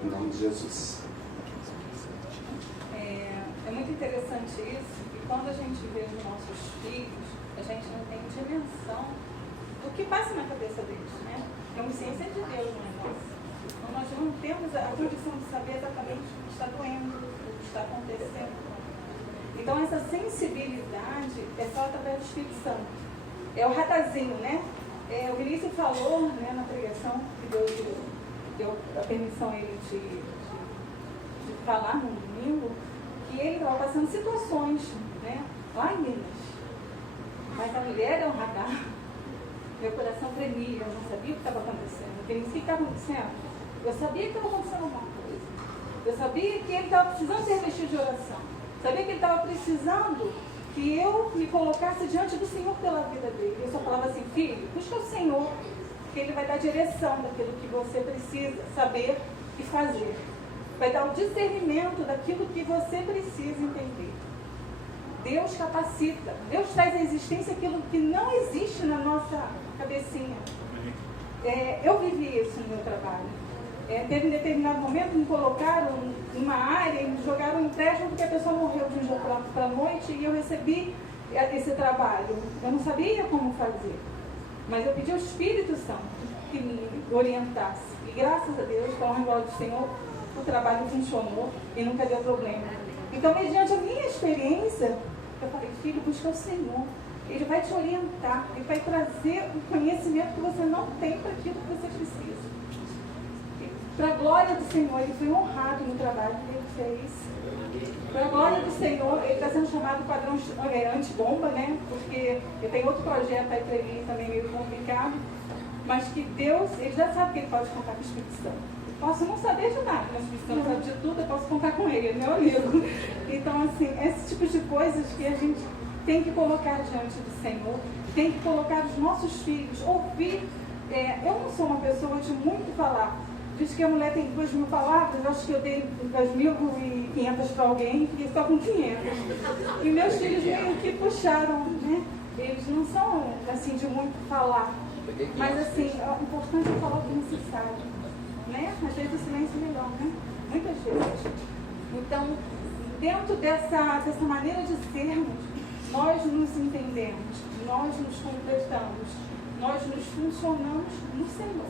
em nome de Jesus. É muito interessante isso, e quando a gente vê os nossos filhos, a gente não tem dimensão do que passa na cabeça deles, né? É uma ciência de Deus, não é nossa. Então nós não temos a condição de saber exatamente o que está doendo, o que está acontecendo. Então essa sensibilidade é só através do Espírito Santo. É o ratazinho, né? O Vinícius falou, né, na pregação, que Deus deu a permissão a ele de falar no domingo, que ele estava passando situações, né, lá em Minas. Mas a mulher é um radar. Meu coração tremia, eu não sabia o que estava acontecendo. Vinícius, o que estava acontecendo? Eu sabia que estava acontecendo alguma coisa. Eu sabia que ele estava precisando ser revestido de oração. Sabia que ele estava precisando que eu me colocasse diante do Senhor pela vida dele. Eu só falava assim, filho, busca o Senhor, que Ele vai dar direção daquilo que você precisa saber e fazer. Vai dar o discernimento daquilo que você precisa entender. Deus capacita. Deus traz à existência aquilo que não existe na nossa cabecinha. Eu vivi isso no meu trabalho. Teve um determinado momento, me colocaram numa área e me jogaram um empréstimo porque a pessoa morreu de um dia para a noite e eu recebi esse trabalho. Eu não sabia como fazer, mas eu pedi ao Espírito Santo que me orientasse. E graças a Deus, com a glória do Senhor, o trabalho funcionou e nunca deu problema. Então, mediante a minha experiência, eu falei, filho, busca o Senhor. Ele vai te orientar, Ele vai trazer o conhecimento que você não tem para aquilo que você precisa. Para a glória do Senhor, ele foi honrado no trabalho que ele fez. Para a glória do Senhor, ele está sendo chamado padrão antibomba, né? Porque eu tenho outro projeto aí para ele também meio complicado. Mas que Deus, ele já sabe que ele pode contar com o Espírito Santo. Eu posso não saber de nada, mas o Espírito Santo sabe de tudo, eu posso contar com ele, ele é meu amigo. Então, assim, esse tipo de coisas que a gente tem que colocar diante do Senhor, tem que colocar os nossos filhos, ouvir. Eu não sou uma pessoa de muito falar. Diz que a mulher tem 2.000 palavras, acho que eu dei 2.500 para alguém e fiquei só com 500. E meus filhos meio que puxaram, né? Eles não são assim de muito falar, mas assim, o importante é falar o que é necessário, né? Às vezes o silêncio é melhor, né? Muitas vezes. Então, dentro dessa maneira de sermos, nós nos entendemos, nós nos completamos, nós nos funcionamos no Senhor.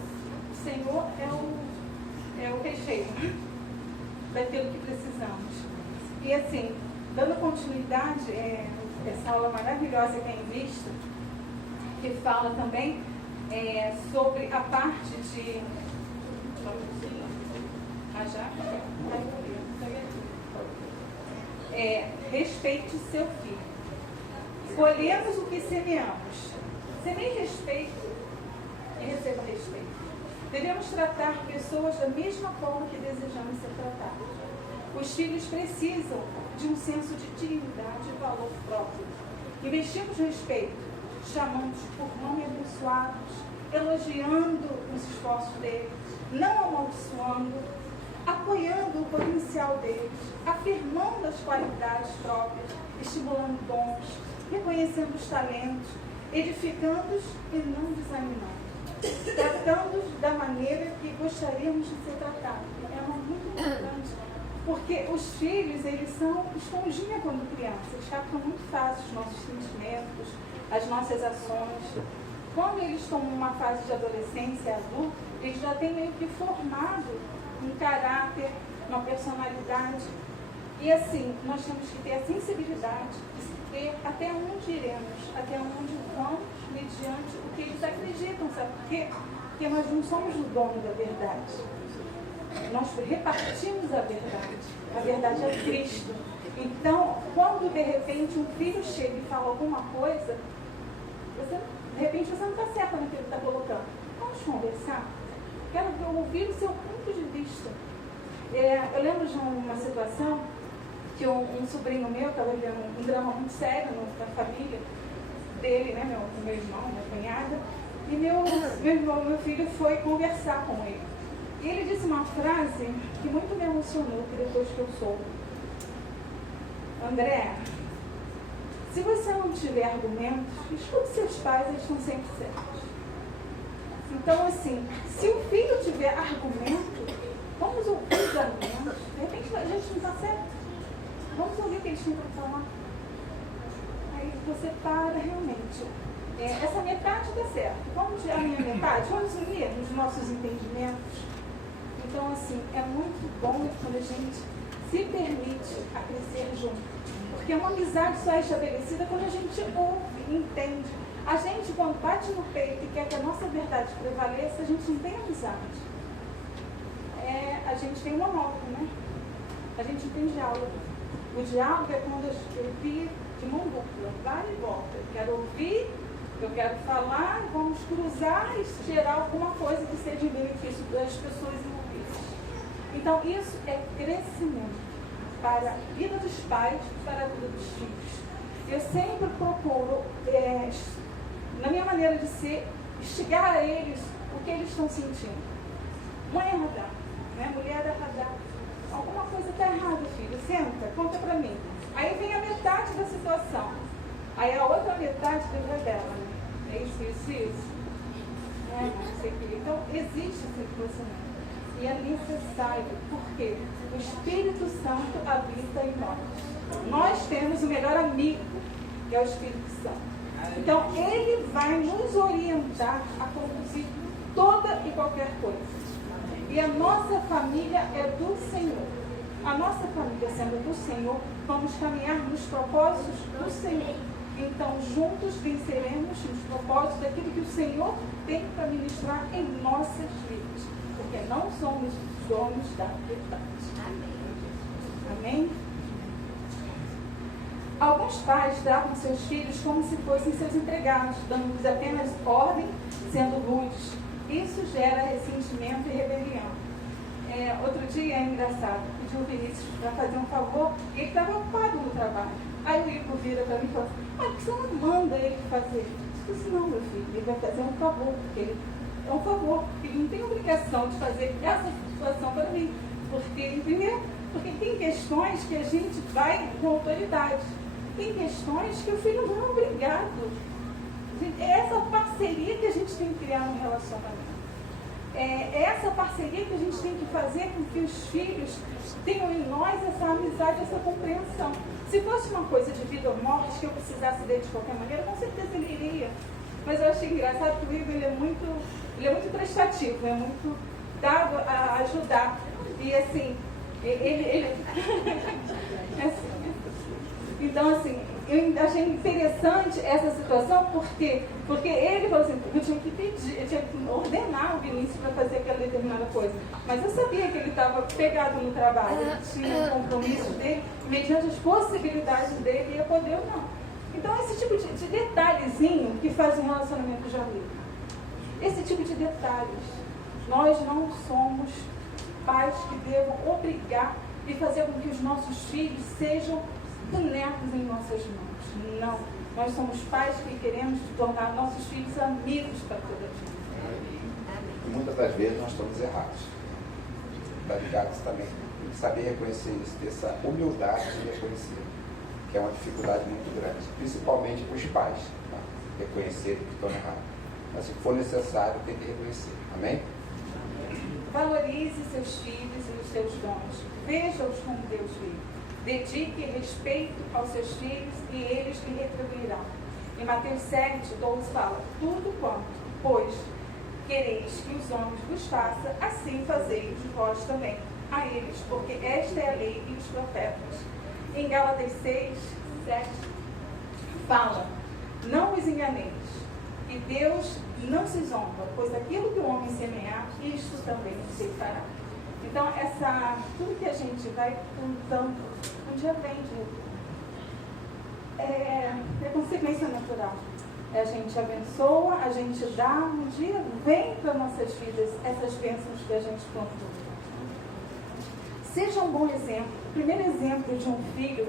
O Senhor é o recheio daquilo que precisamos. E assim, dando continuidade, essa aula maravilhosa que é em vista, que fala também sobre a parte de... respeite seu filho. Colhemos o que semeamos. Semeie respeito e receba respeito. Devemos tratar pessoas da mesma forma que desejamos ser tratados. Os filhos precisam de um senso de dignidade e valor próprio. Investimos respeito, chamando-os por nome abençoados, elogiando os esforços deles, não amaldiçoando, apoiando o potencial deles, afirmando as qualidades próprias, estimulando dons, reconhecendo os talentos, edificando-os e não desanimando, tratando-os da maneira que gostaríamos de ser tratados. É uma muito importante, porque os filhos, eles são esponjinha quando crianças, eles captam muito fácil os nossos sentimentos, as nossas ações. Quando eles estão numa fase de adolescência adulta, eles já têm meio que formado um caráter, uma personalidade. E assim, nós temos que ter a sensibilidade de ver até onde iremos, até onde vamos, mediante o que eles acreditam, sabe por quê? Porque nós não somos o dono da verdade. Nós repartimos a verdade. A verdade é Cristo. Então, quando de repente um filho chega e fala alguma coisa, de repente você não está certa naquilo que está colocando. Vamos conversar. Quero ouvir o seu ponto de vista. Eu lembro de uma situação que um sobrinho meu estava vivendo um drama muito sério na família dele, né, meu irmão, minha cunhada, e meu filho foi conversar com ele. E ele disse uma frase que muito me emocionou, que depois que eu soube. André, se você não tiver argumentos, escute seus pais, eles estão sempre certos. Então, assim, se o filho tiver argumento, vamos ouvir os argumentos. De repente a gente não está certo. Vamos ouvir o que eles têm para falar. Aí você para realmente. Essa metade está certo. Vamos a minha metade, vamos unir nos nossos entendimentos. Então, assim, é muito bom quando a gente se permite a crescer junto. Porque uma amizade só é estabelecida quando a gente ouve e entende. A gente, quando bate no peito e quer que a nossa verdade prevaleça, a gente não tem amizade. A gente tem monólogo, né? A gente não tem diálogo. O diálogo é quando eu vi de mão dupla, vai e volta. Eu quero ouvir, eu quero falar, vamos cruzar e gerar alguma coisa que seja em benefício das pessoas envolvidas. Então, isso é crescimento para a vida dos pais, para a vida dos filhos. Eu sempre procuro, na minha maneira de ser, instigar a eles o que eles estão sentindo. Mãe é radar, né? Mulher é radar. Alguma coisa está errada, filho. Senta, conta para mim. Aí vem a metade da situação. Aí a outra metade Deus revela, né? É isso. Não sei o que. Então, existe esse relacionamento. E é necessário, porque o Espírito Santo habita em nós. Nós temos o melhor amigo, que é o Espírito Santo. Então, ele vai nos orientar a conduzir toda e qualquer coisa. E a nossa família é do Senhor. A nossa família sendo do Senhor, vamos caminhar nos propósitos do Senhor. Então, juntos venceremos os propósitos daquilo que o Senhor tem para ministrar em nossas vidas. Porque não somos os donos da verdade. Amém? Alguns pais tratam seus filhos como se fossem seus empregados, dando-lhes apenas ordem, sendo rudes. Isso gera ressentimento e rebelião. Outro dia dia é engraçado, pediu o Vinícius para fazer um favor e ele estava ocupado no trabalho. Aí o Igor vira para mim e fala assim, mas por que você não manda ele fazer? Eu disse, não, meu filho, ele vai fazer um favor, porque ele é um favor, ele não tem obrigação de fazer essa situação para mim. Porque, entendeu? Porque tem questões que a gente vai com autoridade. Tem questões que o filho não é obrigado. É essa parceria que a gente tem que criar no relacionamento. É essa parceria que a gente tem que fazer com que os filhos tenham em nós essa amizade, essa compreensão. Se fosse uma coisa de vida ou morte, que eu precisasse dele de qualquer maneira, com certeza ele iria. Mas eu achei engraçado que o Igor ele é muito prestativo, é muito dado a ajudar. E assim, ele então assim, eu achei interessante essa situação, porque ele falou assim, eu tinha que pedir, eu tinha que ordenar o Vinícius para fazer aquela determinada coisa. Mas eu sabia que ele estava pegado no trabalho, ele tinha compromissos dele, mediante as possibilidades dele, ia poder ou não. Então esse tipo de detalhezinho que faz um relacionamento já livre. Esse tipo de detalhes. Nós não somos pais que devam obrigar e fazer com que os nossos filhos sejam bonecos em nossas mãos. Não. Nós somos pais que queremos tornar nossos filhos amigos para toda a vida. E muitas das vezes nós estamos errados. Está ligado também. Tem que saber reconhecer isso, ter essa humildade de reconhecer, que é uma dificuldade muito grande, principalmente para os pais, tá? Reconhecer que estão errados. Mas se for necessário, tem que reconhecer. Amém? Valorize seus filhos e os seus dons. Veja-os como Deus vê. Dedique respeito aos seus filhos e eles lhe retribuirão. Em Mateus 7:12 fala, tudo quanto, pois, quereis que os homens vos façam, assim fazei vós também a eles, porque esta é a lei e os profetas. Em Gálatas 6:7 fala, não os enganeis, e Deus não se zomba, pois aquilo que o homem semear, isto também se fará. Então, tudo que a gente vai plantando, um dia vem de retorno. É consequência natural. A gente abençoa, a gente dá, um dia vem para nossas vidas essas bênçãos que a gente plantou. Seja um bom exemplo. O primeiro exemplo de um filho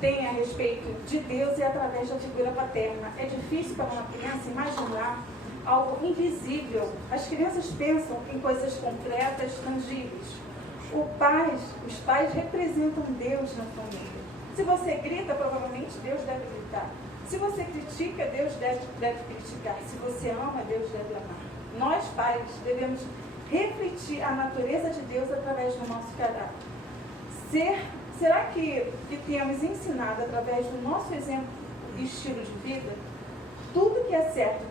tem a respeito de Deus e através da figura paterna. É difícil para uma criança imaginar algo invisível. As crianças pensam em coisas concretas, tangíveis. Os pais representam Deus na família. Se você grita, provavelmente Deus deve gritar. Se você critica, Deus deve criticar. Se você ama, Deus deve amar. Nós, pais, devemos refletir a natureza de Deus através do nosso caráter. Será que temos ensinado através do nosso exemplo e estilo de vida? Tudo que é certo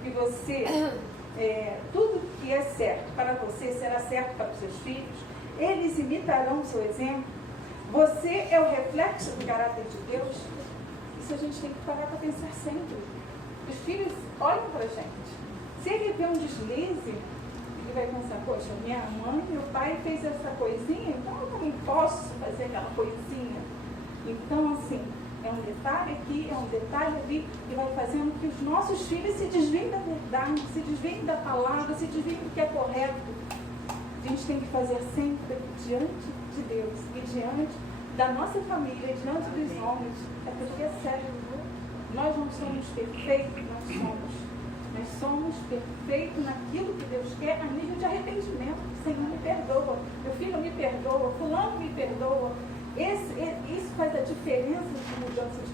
tudo que é certo para você será certo para os seus filhos. Eles imitarão o seu exemplo. Você é o reflexo do caráter de Deus. Isso a gente tem que parar para pensar sempre. Os filhos olham para a gente. Se ele vê um deslize, ele vai pensar, poxa, minha mãe, meu pai fez essa coisinha, então eu também posso fazer aquela coisinha. Então, assim, é um detalhe aqui, é um detalhe ali, e vai fazendo que os nossos filhos se desviem da verdade, se desviem da palavra, se desviem do que é correto. A gente tem que fazer sempre diante de Deus e diante da nossa família, diante dos homens. É porque é sério. Nós não somos perfeitos, nós somos perfeitos naquilo que Deus quer a nível de arrependimento. O Senhor me perdoa, meu filho me perdoa, fulano me perdoa. Isso faz a diferença de mudança de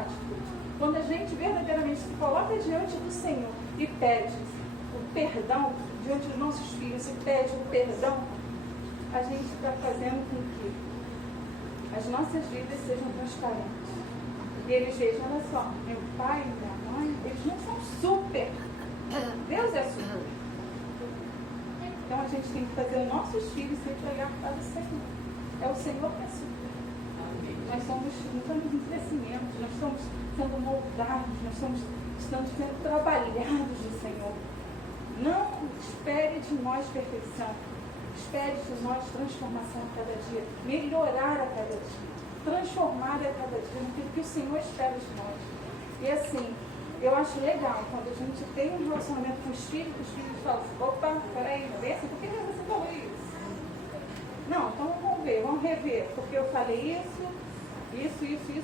atitude. Quando a gente verdadeiramente se coloca diante do Senhor e pede o perdão diante dos nossos filhos, e pede o perdão, a gente está fazendo com que as nossas vidas sejam transparentes. E eles vejam, olha só, meu pai e minha mãe, eles não são super. Deus é super. Então a gente tem que fazer os nossos filhos sempre olhar para o Senhor. É o Senhor que é super. Nós estamos em crescimento, nós estamos sendo moldados, estamos sendo trabalhados do Senhor. Não espere de nós perfeição. Espere de nós transformação a cada dia, melhorar a cada dia, transformar a cada dia naquilo que o Senhor espera de nós. E assim, eu acho legal quando a gente tem um relacionamento com os filhos falam assim, opa, peraí, por que você falou isso? vamos rever, porque eu falei isso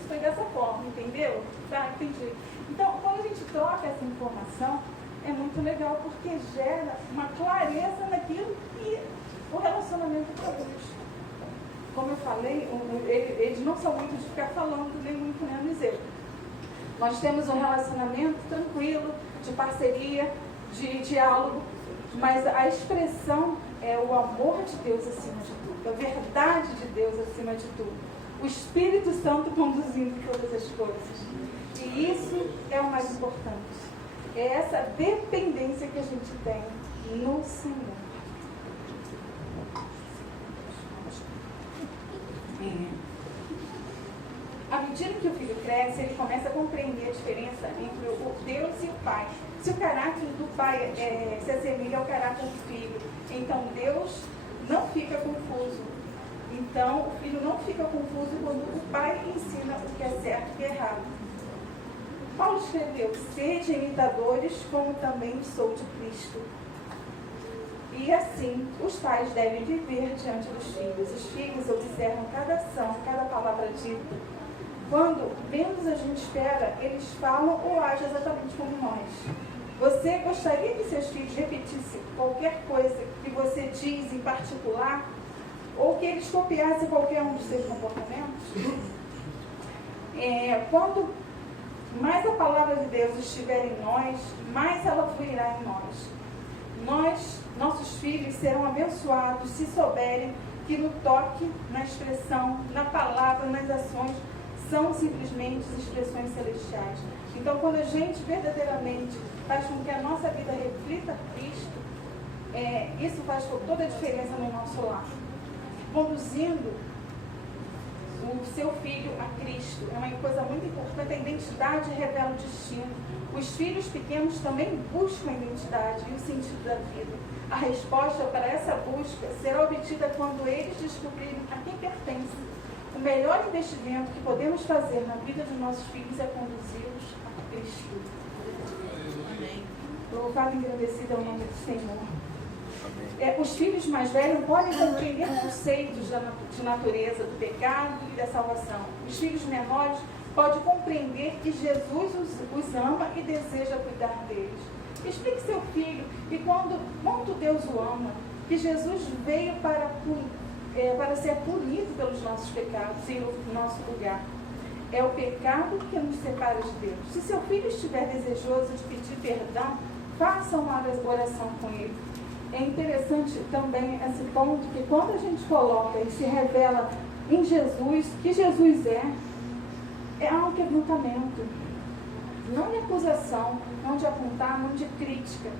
foi dessa forma, entendeu? Tá, entendi. Então, quando a gente troca essa informação, é muito legal, porque gera uma clareza naquilo que o relacionamento produz. Como eu falei, eles não são muito de ficar falando, nem muito menos eu. Nós temos um relacionamento tranquilo, de parceria, de diálogo, mas a expressão é o amor de Deus acima de tudo, a verdade de Deus acima de tudo, o Espírito Santo conduzindo todas as coisas. E isso é o mais importante. É essa dependência que a gente tem no Senhor. À medida que o filho cresce, ele começa a compreender a diferença entre o Deus e o Pai. Se o caráter do Pai se assemelha ao caráter do Filho, então Deus não fica confuso. Então o Filho não fica confuso quando o Pai ensina o que é certo e o que é errado. Paulo escreveu: sejam imitadores, como também sou de Cristo. E assim, os pais devem viver diante dos filhos. Os filhos observam cada ação, cada palavra dita. Quando menos a gente espera, eles falam ou agem exatamente como nós. Você gostaria que seus filhos repetissem qualquer coisa que você diz em particular? Ou que eles copiassem qualquer um dos seus comportamentos? Quando mais a palavra de Deus estiver em nós, mais ela fluirá em nós. Nossos filhos serão abençoados se souberem que no toque, na expressão, na palavra, nas ações, são simplesmente expressões celestiais. Então, quando a gente verdadeiramente faz com que a nossa vida reflita Cristo, isso faz toda a diferença no nosso lar. Conduzindo o seu filho a Cristo é uma coisa muito importante. A identidade revela o destino. Os filhos pequenos também buscam a identidade e o sentido da vida. A resposta para essa busca será obtida quando eles descobrirem a quem pertencem. O melhor investimento que podemos fazer na vida dos nossos filhos é conduzi-los a Cristo. Louvado e engrandecido é o nome do Senhor. Os filhos mais velhos podem compreender conceitos de natureza, do pecado e da salvação. Os filhos menores podem compreender que Jesus os ama e deseja cuidar deles. Explique seu filho que quanto Deus o ama, que Jesus veio para ser punido pelos nossos pecados em nosso lugar. É o pecado que nos separa de Deus. Se seu filho estiver desejoso de pedir perdão, faça uma oração com ele. É interessante também esse ponto que quando a gente coloca e se revela em Jesus, que Jesus é um quebrantamento. Não de acusação, não de apontar, não de crítica,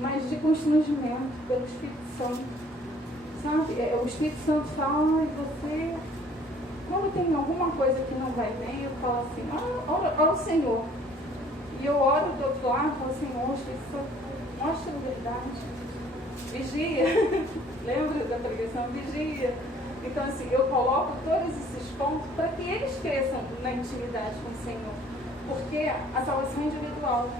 mas de constrangimento pelo Espírito Santo. Sabe? O Espírito Santo fala, e você, quando tem alguma coisa que não vai bem, eu falo assim, ora o Senhor. E eu oro do outro lado, falo, Senhor, Espírito Santo, mostra a verdade. Vigia. Lembra da pregação? Vigia. Então, assim, eu coloco todos esses pontos para que eles cresçam na intimidade com o Senhor. Porque a salvação é individual.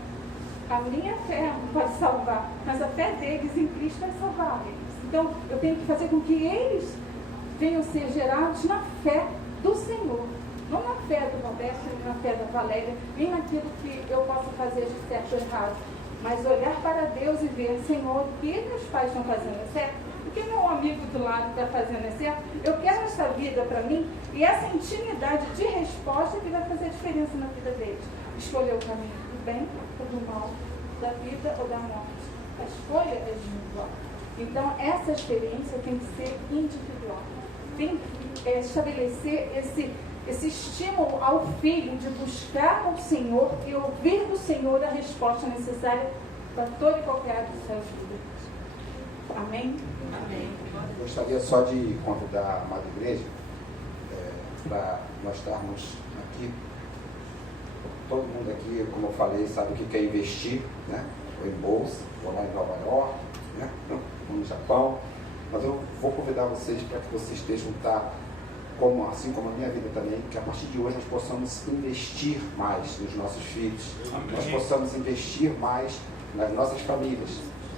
A minha fé pode salvar, mas a fé deles em Cristo vai salvar eles. Então, eu tenho que fazer com que eles venham ser gerados na fé do Senhor. Não na fé do Roberto, nem na fé da Valéria, nem naquilo que eu possa fazer de certo ou errado. Mas olhar para Deus e ver, Senhor, o que meus pais estão fazendo é certo? O que meu amigo do lado está fazendo é certo? Eu quero essa vida para mim e essa intimidade de resposta que vai fazer a diferença na vida deles. Escolher o caminho do bem ou do mal, da vida ou da morte. A escolha é individual. Então, essa experiência tem que ser individual. Tem que estabelecer esse estímulo ao filho de buscar o Senhor e ouvir do Senhor a resposta necessária para toda e qualquer área de sua vida. Amém? Amém. Gostaria só de convidar a amada igreja para nós estarmos aqui. Todo mundo aqui, como eu falei, sabe o que é investir, né? Ou em bolsa, ou lá em Nova York, né? Ou no Japão. Mas eu vou convidar vocês para que vocês estejam assim como a minha vida também, que a partir de hoje nós possamos investir mais nos nossos filhos. Amém. Nós possamos investir mais nas nossas famílias.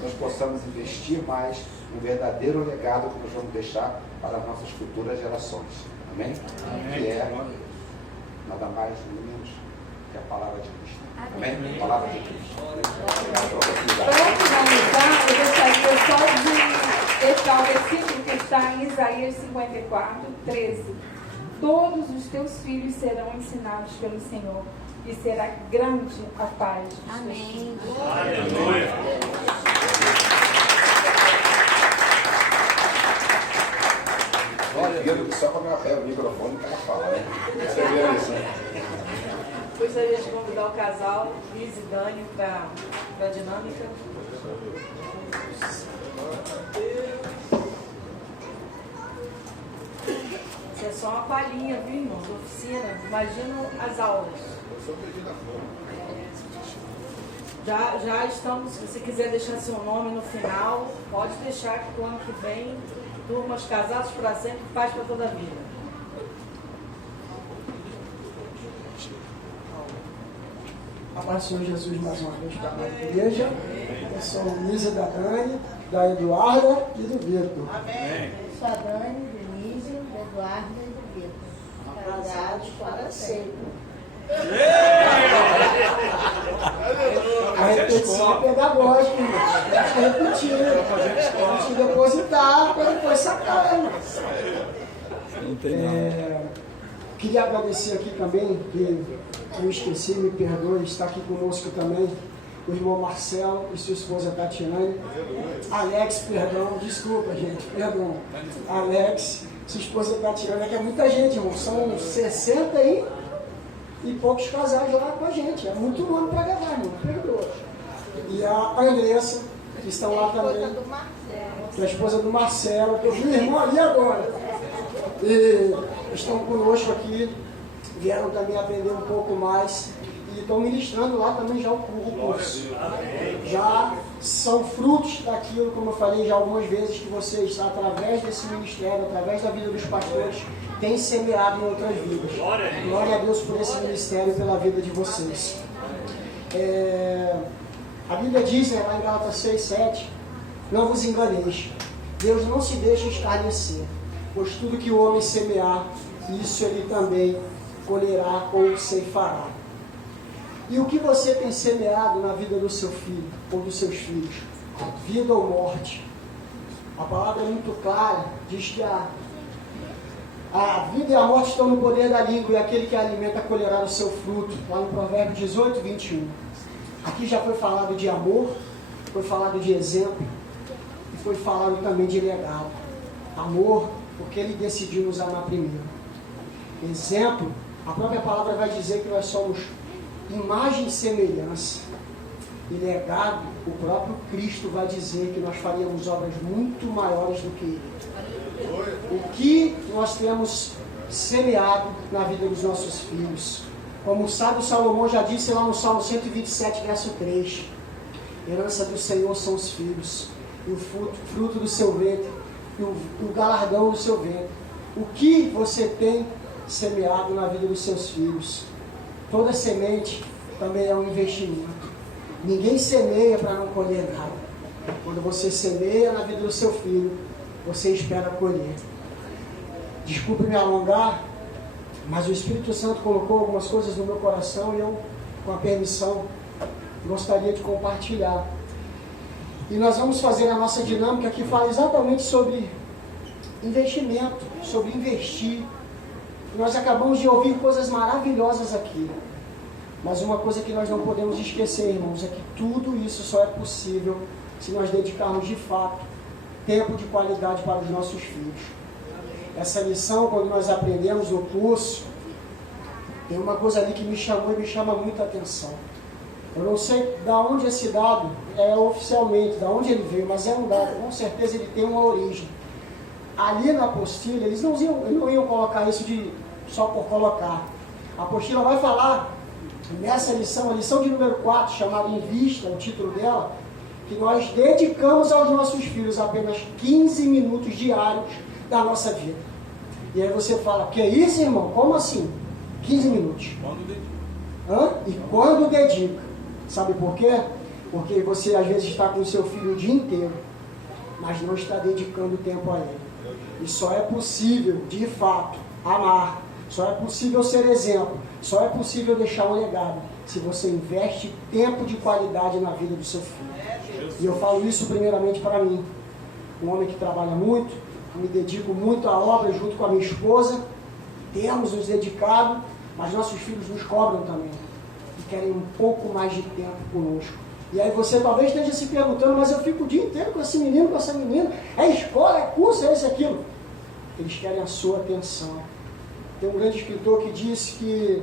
Nós possamos investir mais um verdadeiro legado que nós vamos deixar para as nossas futuras gerações. Amém? Que é nada mais nem menos que a palavra de Cristo. Amém? A palavra de Cristo. Para finalizar, eu gostaria só de deixar o versículo que está em Isaías 54, 13. Todos os teus filhos serão ensinados pelo Senhor, e será grande a paz dos teus filhos. Aleluia. Olha, que só quando eu pego o microfone o cara fala, né? Você vê isso, né? Gostaria de convidar o casal Liz e Dani para a dinâmica. Isso é só uma palhinha, viu, irmãos? Oficina. Imagina as aulas. Já estamos, se você quiser deixar seu nome no final, pode deixar que o ano que vem, turmas casados para sempre, paz para toda a vida. A paz do Senhor Jesus mais uma vez para a igreja. Eu sou o Luiz da Dani, da Eduarda e do Vitor. Amém. Sou a Dani, Denise, da Eduarda e do Vitor. Casados para sempre. A repetição é pedagógica, irmão. Tem que repetir. Tem que depositar para depois sacar, irmão. Queria agradecer aqui também, que eu esqueci, me perdoe, está aqui conosco também o irmão Marcelo e sua esposa Tatiane. Alex, perdão, desculpa, gente, perdão. Alex, sua esposa Tatiane, que é muita gente, irmão, são 60 e poucos casais lá com a gente. É muito nome para gravar, irmão, perdoa. E a Andressa, que estão lá também, que é a esposa do Marcelo, que eu vi o irmão ali agora. E estão conosco aqui, vieram também aprender um pouco mais e estão ministrando lá também já o curso. Já são frutos daquilo, como eu falei já algumas vezes, que vocês, através desse ministério, através da vida dos pastores, têm semeado em outras vidas. Glória a Deus por esse ministério e pela vida de vocês. A Bíblia diz, lá em Gálatas 6, 7, não vos enganeis, Deus não se deixa escarnecer, pois tudo que o homem semear, isso ele também colherá ou ceifará. E o que você tem semeado na vida do seu filho ou dos seus filhos? Vida ou morte? A palavra é muito clara, diz que a vida e a morte estão no poder da língua, e aquele que a alimenta colherá o seu fruto, lá no Provérbio 18, 21. Aqui já foi falado de amor, foi falado de exemplo, e foi falado também de legado. Amor, porque ele decidiu nos amar primeiro. Exemplo, a própria palavra vai dizer que nós somos imagem e semelhança. E legado, o próprio Cristo vai dizer que nós faríamos obras muito maiores do que ele. O que nós temos semeado na vida dos nossos filhos? Como o sábio Salomão já disse lá no Salmo 127, verso 3. Herança do Senhor são os filhos, e o fruto do seu ventre, e o galardão do seu ventre. O que você tem semeado na vida dos seus filhos? Toda semente também é um investimento. Ninguém semeia para não colher nada. Quando você semeia na vida do seu filho, você espera colher. Desculpe me alongar, mas o Espírito Santo colocou algumas coisas no meu coração e eu, com a permissão, gostaria de compartilhar. E nós vamos fazer a nossa dinâmica que fala exatamente sobre investimento, sobre investir. Nós acabamos de ouvir coisas maravilhosas aqui. Mas uma coisa que nós não podemos esquecer, irmãos, é que tudo isso só é possível se nós dedicarmos de fato tempo de qualidade para os nossos filhos. Essa lição, quando nós aprendemos no curso, tem uma coisa ali que me chamou e me chama muita atenção. Eu não sei de onde esse dado é oficialmente, de onde ele veio, mas é um dado, com certeza ele tem uma origem. Ali na apostila, eles não iam colocar isso só por colocar. A apostila vai falar, nessa lição, a lição de número 4, chamada Invista, o título dela, que nós dedicamos aos nossos filhos apenas 15 minutos diários da nossa vida. E aí você fala, que é isso, irmão? Como assim? 15 minutos. Quando dedica. E quando dedica? Sabe por quê? Porque você às vezes está com o seu filho o dia inteiro. mas não está dedicando tempo a Ele. E só é possível, de fato, amar. Só é possível ser exemplo. Só é possível deixar um legado se você investe tempo de qualidade na vida do seu filho. E eu falo isso primeiramente para mim. Um homem que trabalha muito, me dedico muito à obra junto com a minha esposa. Temos nos dedicado, mas nossos filhos nos cobram também. E querem um pouco mais de tempo conosco. E aí você talvez esteja se perguntando, mas eu fico o dia inteiro com esse menino, com essa menina. É escola, é curso, é isso, é aquilo. Eles querem a sua atenção. Tem um grande escritor que disse que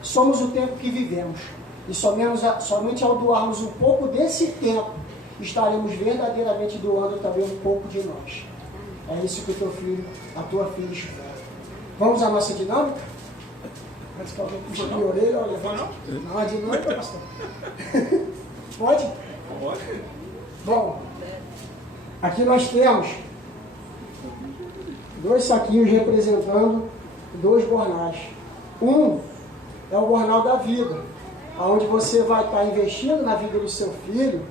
somos o tempo que vivemos. E somente ao doarmos um pouco desse tempo, estaremos verdadeiramente doando também um pouco de nós. É isso que o teu filho, a tua filha espera. Vamos à nossa dinâmica? Antes que alguém puxe minha orelha, olha. Não, a dinâmica, pastor. Pode? Pode. Bom, aqui nós temos 2 saquinhos representando 2 bornais. Um é o bornal da vida, onde você vai estar investindo na vida do seu filho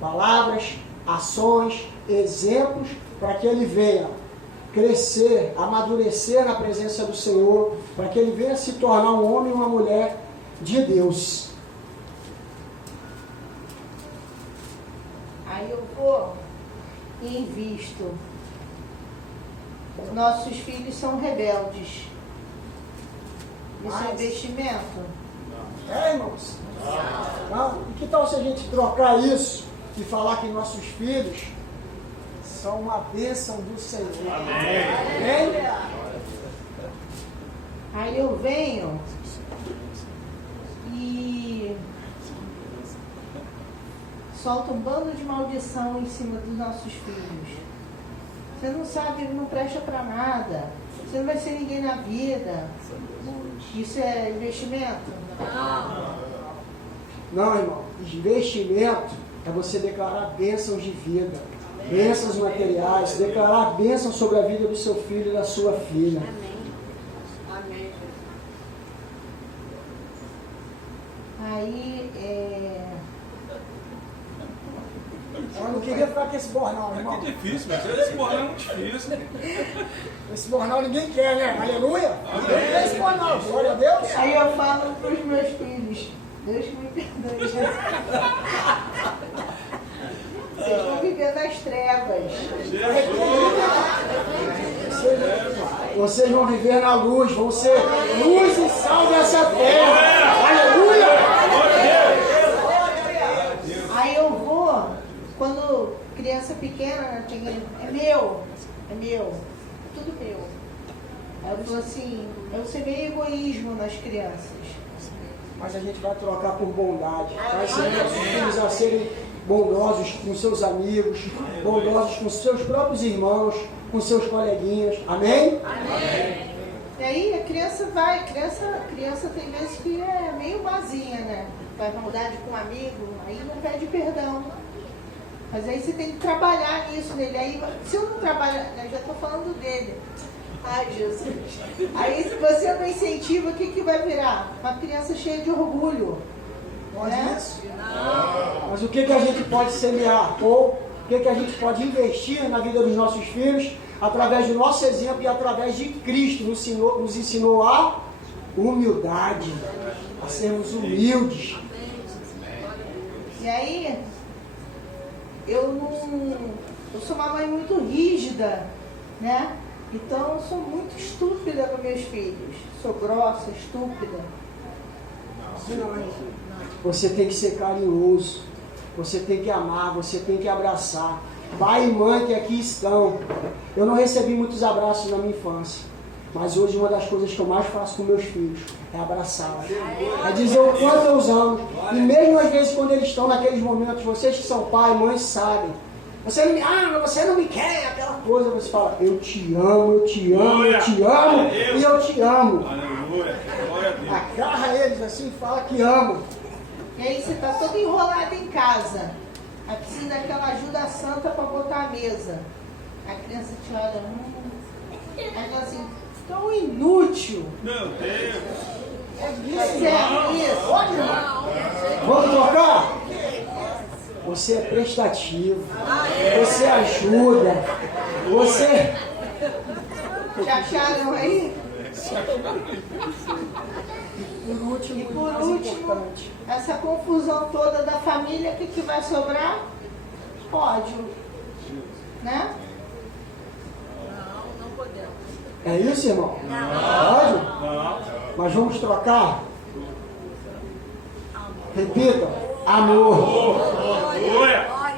palavras, ações, exemplos, para que ele venha crescer, amadurecer na presença do Senhor, para que ele venha se tornar um homem e uma mulher de Deus. Aí eu vou e invisto. Nossos filhos são rebeldes. Isso é investimento? É, irmãos? Não. E que tal se a gente trocar isso e falar que nossos filhos são uma bênção do Senhor? Amém? Aí eu venho e solto um bando de maldição em cima dos nossos filhos. Você não sabe, não presta para nada. Você não vai ser ninguém na vida. Isso é investimento? Não, irmão. Investimento é você declarar bênçãos de vida, bênçãos materiais, declarar bênçãos sobre a vida do seu filho e da sua filha. Amém. Aí, Eu não queria ficar com esse bornal, irmão. Que difícil, mas esse bornal é muito difícil. Esse bornal ninguém quer, né? Aleluia! Ninguém quer esse bornal, glória a Deus. Aí eu falo para os meus filhos, Deus que me perdoe. Vocês vão viver nas trevas. Vocês vão viver na luz, vão ser luz e sal dessa terra. Aleluia! Aí eu vou, quando criança pequena, é meu, tudo meu. Aí eu falo assim, eu sei meio egoísmo nas crianças. Mas a gente vai trocar por bondade. Vai ser nossos filhos a serem bondosos com seus amigos, bondosos com seus próprios irmãos, com seus coleguinhas. Amém? Amém. E aí a criança criança tem vezes que é meio vazinha, né? Faz maldade com um amigo, aí não pede perdão. Mas aí você tem que trabalhar nisso nele. Aí, se eu não trabalhar, eu já estou falando dele. Ai, Jesus. Aí, se você não incentiva, o que vai virar? Uma criança cheia de orgulho. Pode isso? Não. Mas o que a gente pode semear? Ou o que a gente pode investir na vida dos nossos filhos através do nosso exemplo e através de Cristo nos ensinou a humildade, a sermos humildes. E aí, eu sou uma mãe muito rígida, né? Então eu sou muito estúpida com meus filhos. Sou grossa, estúpida. Você tem que ser carinhoso, você tem que amar, você tem que abraçar. Pai e mãe que aqui estão. Eu não recebi muitos abraços na minha infância, mas hoje uma das coisas que eu mais faço com meus filhos é abraçá-los. É dizer o quanto eu os amo. E mesmo às vezes quando eles estão naqueles momentos, vocês que são pai e mãe sabem. Você não me quer, aquela coisa. Você fala, eu te amo, eu te amo, eu te amo e eu te amo. Agarra eles assim e fala que amo. E aí você está todo enrolado em casa. Aí precisa daquela ajuda santa para botar a mesa. A criança te olha, aí fala assim, tão inútil. Meu Deus. É isso. Vamos trocar? você é prestativo, você ajuda, você... Já acharam aí? E por último, E por mais último, importante, essa confusão toda da família, o que vai sobrar? Ódio. Né? é isso, irmão? Pode? Mas vamos trocar? Repita, amor.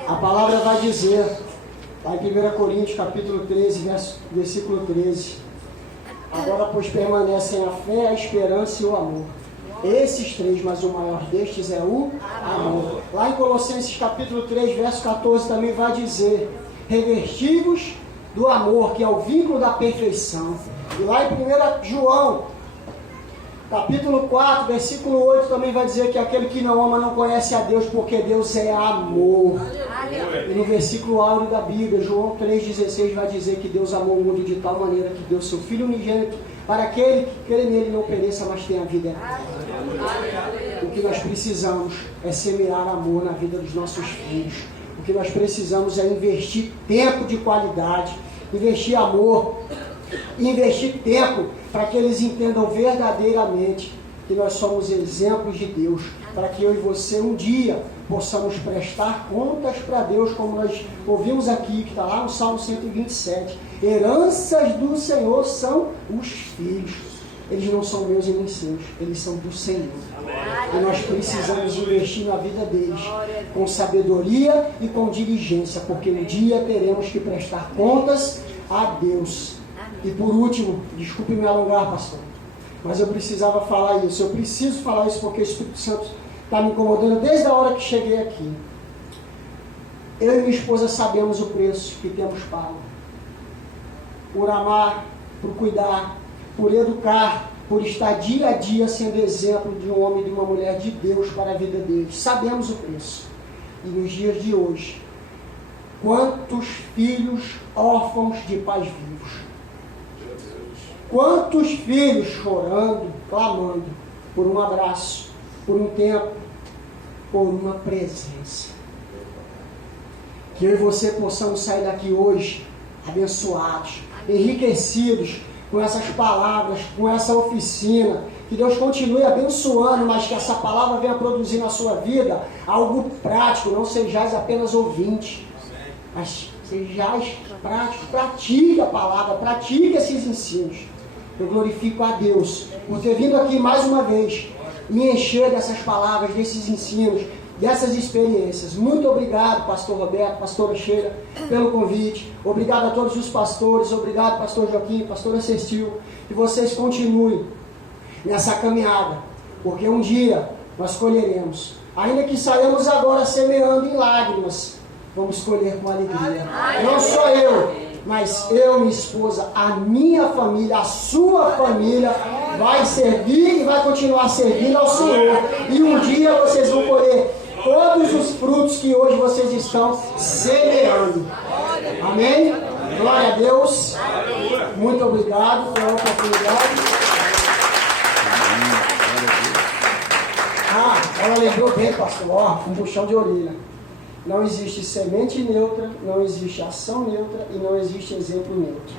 A palavra vai dizer, lá em 1 Coríntios, capítulo 13, versículo 13. Agora, pois, permanecem a fé, a esperança e o amor. Esses três, mas o maior destes é o amor. Lá em Colossenses, capítulo 3, verso 14, também vai dizer, revestivos do amor, que é o vínculo da perfeição. E lá em 1 João, capítulo 4, versículo 8, também vai dizer que aquele que não ama não conhece a Deus, porque Deus é amor. E no versículo áureo da Bíblia, João 3,16, vai dizer que Deus amou o mundo de tal maneira que deu seu Filho unigênito para aquele que crê nele não pereça, mas tenha vida eterna. O que nós precisamos é semear amor na vida dos nossos filhos. O que nós precisamos é investir tempo de qualidade, investir amor, investir tempo para que eles entendam verdadeiramente que nós somos exemplos de Deus, para que eu e você um dia possamos prestar contas para Deus, como nós ouvimos aqui, que está lá no Salmo 127. Heranças do Senhor são os filhos. Eles não são meus e nem seus, eles são do Senhor. E nós precisamos investir na vida deles com sabedoria e com diligência, porque um dia teremos que prestar contas a Deus. E por último, desculpe me alongar, pastor, mas eu precisava falar isso. Eu preciso falar isso porque o Espírito Santo está me incomodando desde a hora que cheguei aqui. Eu e minha esposa sabemos o preço que temos pago por amar, por cuidar, por educar, por estar dia a dia sendo exemplo de um homem e de uma mulher de Deus para a vida deles. Sabemos o preço. E nos dias de hoje, quantos filhos órfãos de pais vivos? Quantos filhos chorando, clamando por um abraço, por um tempo, por uma presença. Que eu e você possamos sair daqui hoje abençoados, enriquecidos com essas palavras, com essa oficina. Que Deus continue abençoando, mas que essa palavra venha produzir na sua vida algo prático. Não sejais apenas ouvintes, mas sejais práticos. Pratique a palavra, pratique esses ensinos. Eu glorifico a Deus por ter vindo aqui mais uma vez me encher dessas palavras, desses ensinos, dessas experiências. Muito obrigado, pastor Roberto, pastora Sheila, pelo convite. Obrigado a todos os pastores, obrigado, pastor Joaquim, pastora Cecil. Que vocês continuem nessa caminhada, porque um dia nós colheremos. Ainda que saiamos agora semeando em lágrimas, vamos colher com alegria. Não só eu, mas eu, minha esposa, a minha família, a sua família vai servir e vai continuar servindo ao Senhor. E um dia vocês vão colher todos os frutos que hoje vocês estão semeando. Amém? Glória a Deus. Muito obrigado pela oportunidade. Ela lembrou bem, pastor, um puxão de orelha. Não existe semente neutra, não existe ação neutra e não existe exemplo neutro.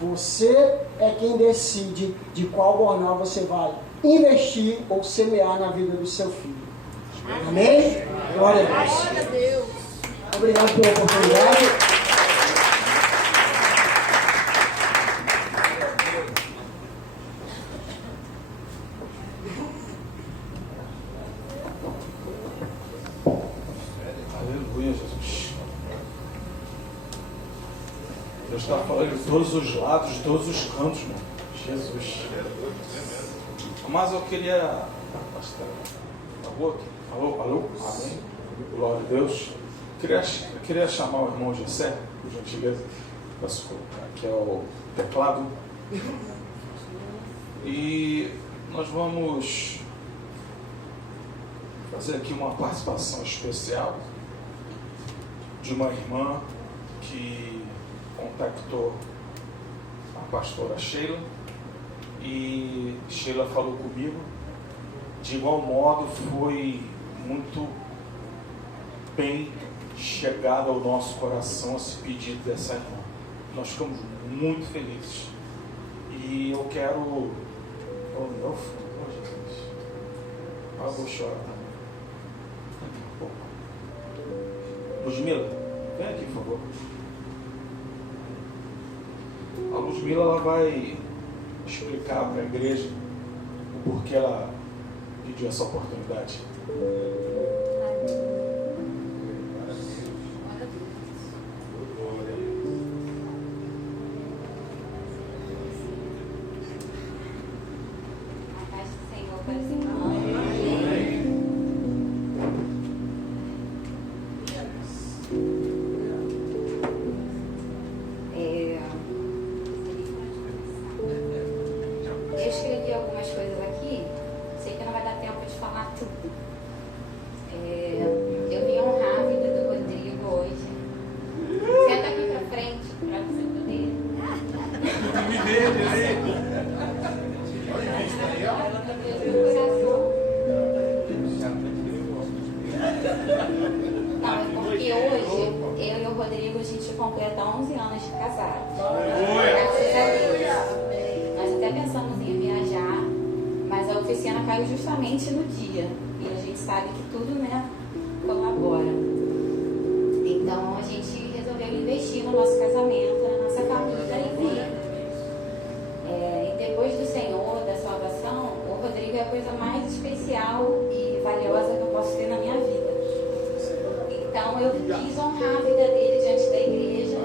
Você é quem decide de qual jornal você vai investir ou semear na vida do seu filho. Amém? Glória a Deus. Obrigado pela oportunidade. Deus está falando de todos os lados, de todos os cantos, meu. Jesus. Mas eu queria... Alô? Amém? Glória a Deus. Queria chamar o irmão Gessé, por gentileza. Posso colocar aqui o teclado. E nós vamos fazer aqui uma participação especial de uma irmã que contactou a pastora Sheila e Sheila falou comigo. De igual modo, foi muito bem chegado ao nosso coração esse pedido dessa irmã. Nós ficamos muito felizes. E eu quero... Oh, meu Jesus. Eu vou chorar também. Daqui a pouco. Ludmila, vem aqui, por favor. A Ludmila, ela vai explicar para a igreja o porquê ela pediu essa oportunidade. Eu escrevi algumas coisas aqui, sei que não vai dar tempo de falar tudo. Eu vim honrar a vida do Rodrigo hoje. Senta aqui pra frente, pra você poder. Me dê direito. Não, é porque hoje, eu e o Rodrigo, a gente completa 11 anos de casado. Graças a Deus. Nós até pensamos em viajar, mas a oficina caiu justamente no dia. E a gente sabe que tudo, né, colabora. Então a gente resolveu investir no nosso casamento, na nossa família e vir. E depois do Senhor, da salvação, o Rodrigo é a coisa mais especial e valiosa que eu posso ter na minha vida. Então eu quis honrar a vida dele diante da igreja.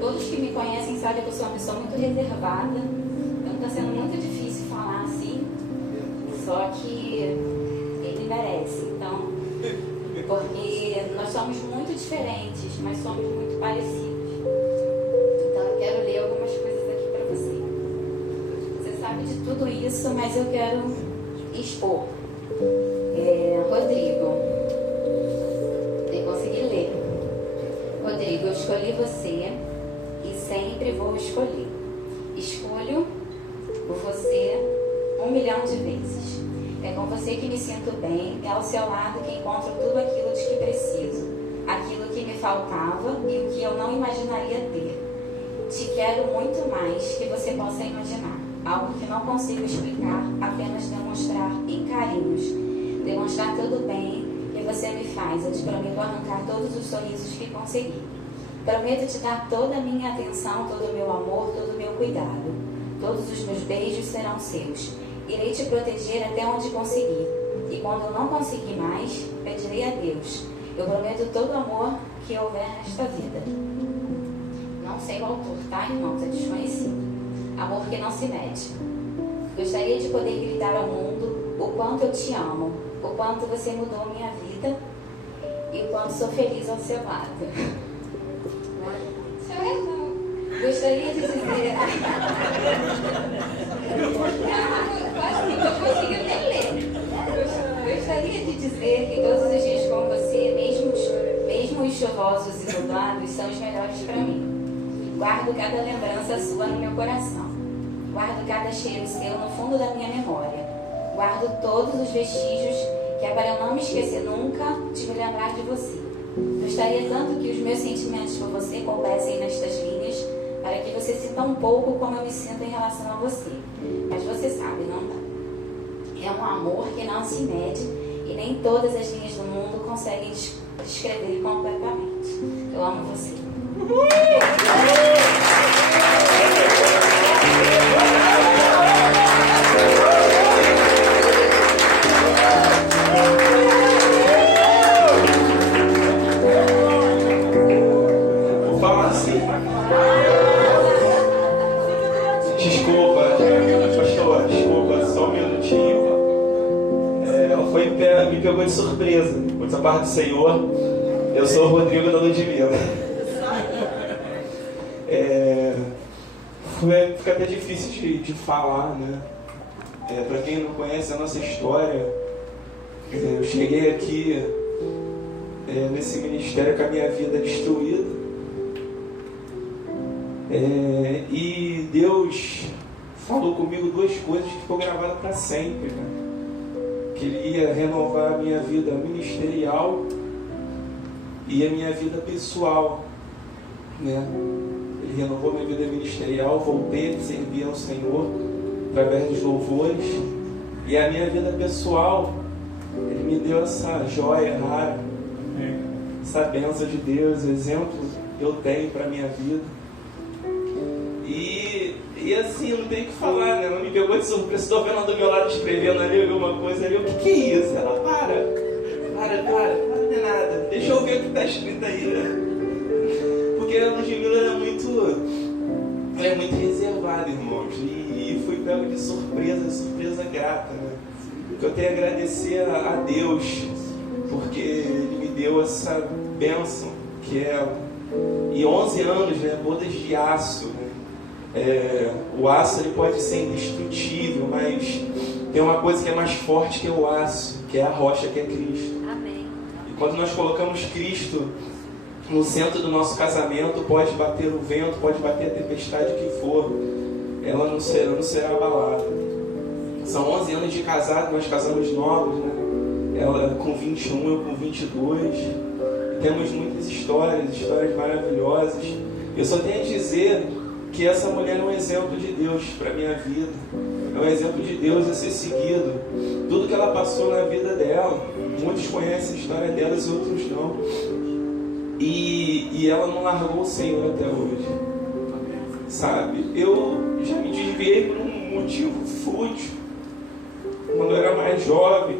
Todos que me conhecem sabem que eu sou uma pessoa muito reservada. Então está sendo muito difícil falar assim. Só que ele merece. Então, porque nós somos muito diferentes, mas somos muito parecidos. Então eu quero ler algumas coisas aqui para você. Você sabe de tudo isso, mas eu quero expor. Rodrigo, eu consegui ler. Rodrigo, eu escolhi você e sempre vou escolher. Escolho por você 1 milhão de vezes. É com você que me sinto bem, é ao seu lado que encontro tudo aquilo de que preciso, aquilo que me faltava e o que eu não imaginaria ter. Te quero muito mais que você possa imaginar, algo que não consigo explicar, apenas demonstrar em carinhos, demonstrar todo o bem que você me faz. Eu te prometo arrancar todos os sorrisos que conseguir. Prometo te dar toda a minha atenção, todo o meu amor, todo o meu cuidado. Todos os meus beijos serão seus. Irei te proteger até onde conseguir. E quando eu não conseguir mais, pedirei a Deus. Eu prometo todo o amor que houver nesta vida. Não sei o autor, tá, irmãos? É desconhecido. Amor que não se mede. Gostaria de poder gritar ao mundo o quanto eu te amo, o quanto você mudou minha vida e o quanto sou feliz ao seu lado. Gostaria de dizer... Quase que eu consegui nem ler. Gostaria de dizer que todos os dias com você, mesmo os chuvosos e nublados, são os melhores para mim. Guardo cada lembrança sua no meu coração. Guardo cada cheiro seu no fundo da minha memória. Guardo todos os vestígios que é para eu não me esquecer nunca de me lembrar de você. Gostaria tanto que os meus sentimentos por você coubessem nestas linhas, para que você sinta um pouco como eu me sinto em relação a você. Mas você sabe, não dá. É um amor que não se mede e nem todas as linhas do mundo conseguem descrever completamente. Eu amo você. Vou falar assim. Desculpa, só um minutinho. Me pegou de surpresa. Muito da parte do Senhor, eu sou o Rodrigo da Ludmila. Fica até difícil de falar, né? Para quem não conhece a nossa história, eu cheguei aqui nesse ministério com a minha vida destruída. E Deus falou comigo 2 coisas que ficou gravada para sempre, né? Que Ele ia renovar a minha vida ministerial e a minha vida pessoal, né? Ele renovou minha vida ministerial, voltei a servir ao Senhor através dos louvores, e a minha vida pessoal, Ele me deu essa joia rara, essa bênção de Deus, exemplo que eu tenho para a minha vida. E assim, não tem o que falar, né? Ela me pegou de surpresa, estou vendo ela do meu lado escrevendo ali alguma coisa ali, o que é isso? Ela, não é nada, deixa eu ver o que está escrito aí, né? Porque a Ludmilla ela é muito reservada, irmãos, e fui pego de surpresa grata, né? Que eu tenho a agradecer a Deus, porque Ele me deu essa bênção, que é, e 11 anos, né? Bodas de aço, né? O aço ele pode ser indestrutível, mas tem uma coisa que é mais forte que o aço, que é a rocha, que é Cristo. Amém. E quando nós colocamos Cristo no centro do nosso casamento, pode bater o vento, pode bater a tempestade que for, ela não será abalada. São 11 anos de casado, nós casamos novos, né? Ela com 21, eu com 22. E temos muitas histórias maravilhosas. Eu só tenho a dizer que essa mulher é um exemplo de Deus para a minha vida. É um exemplo de Deus a ser seguido. Tudo que ela passou na vida dela, muitos conhecem a história dela e outros não. E ela não largou o Senhor até hoje. Sabe? Eu já me desviei por um motivo fútil, quando eu era mais jovem.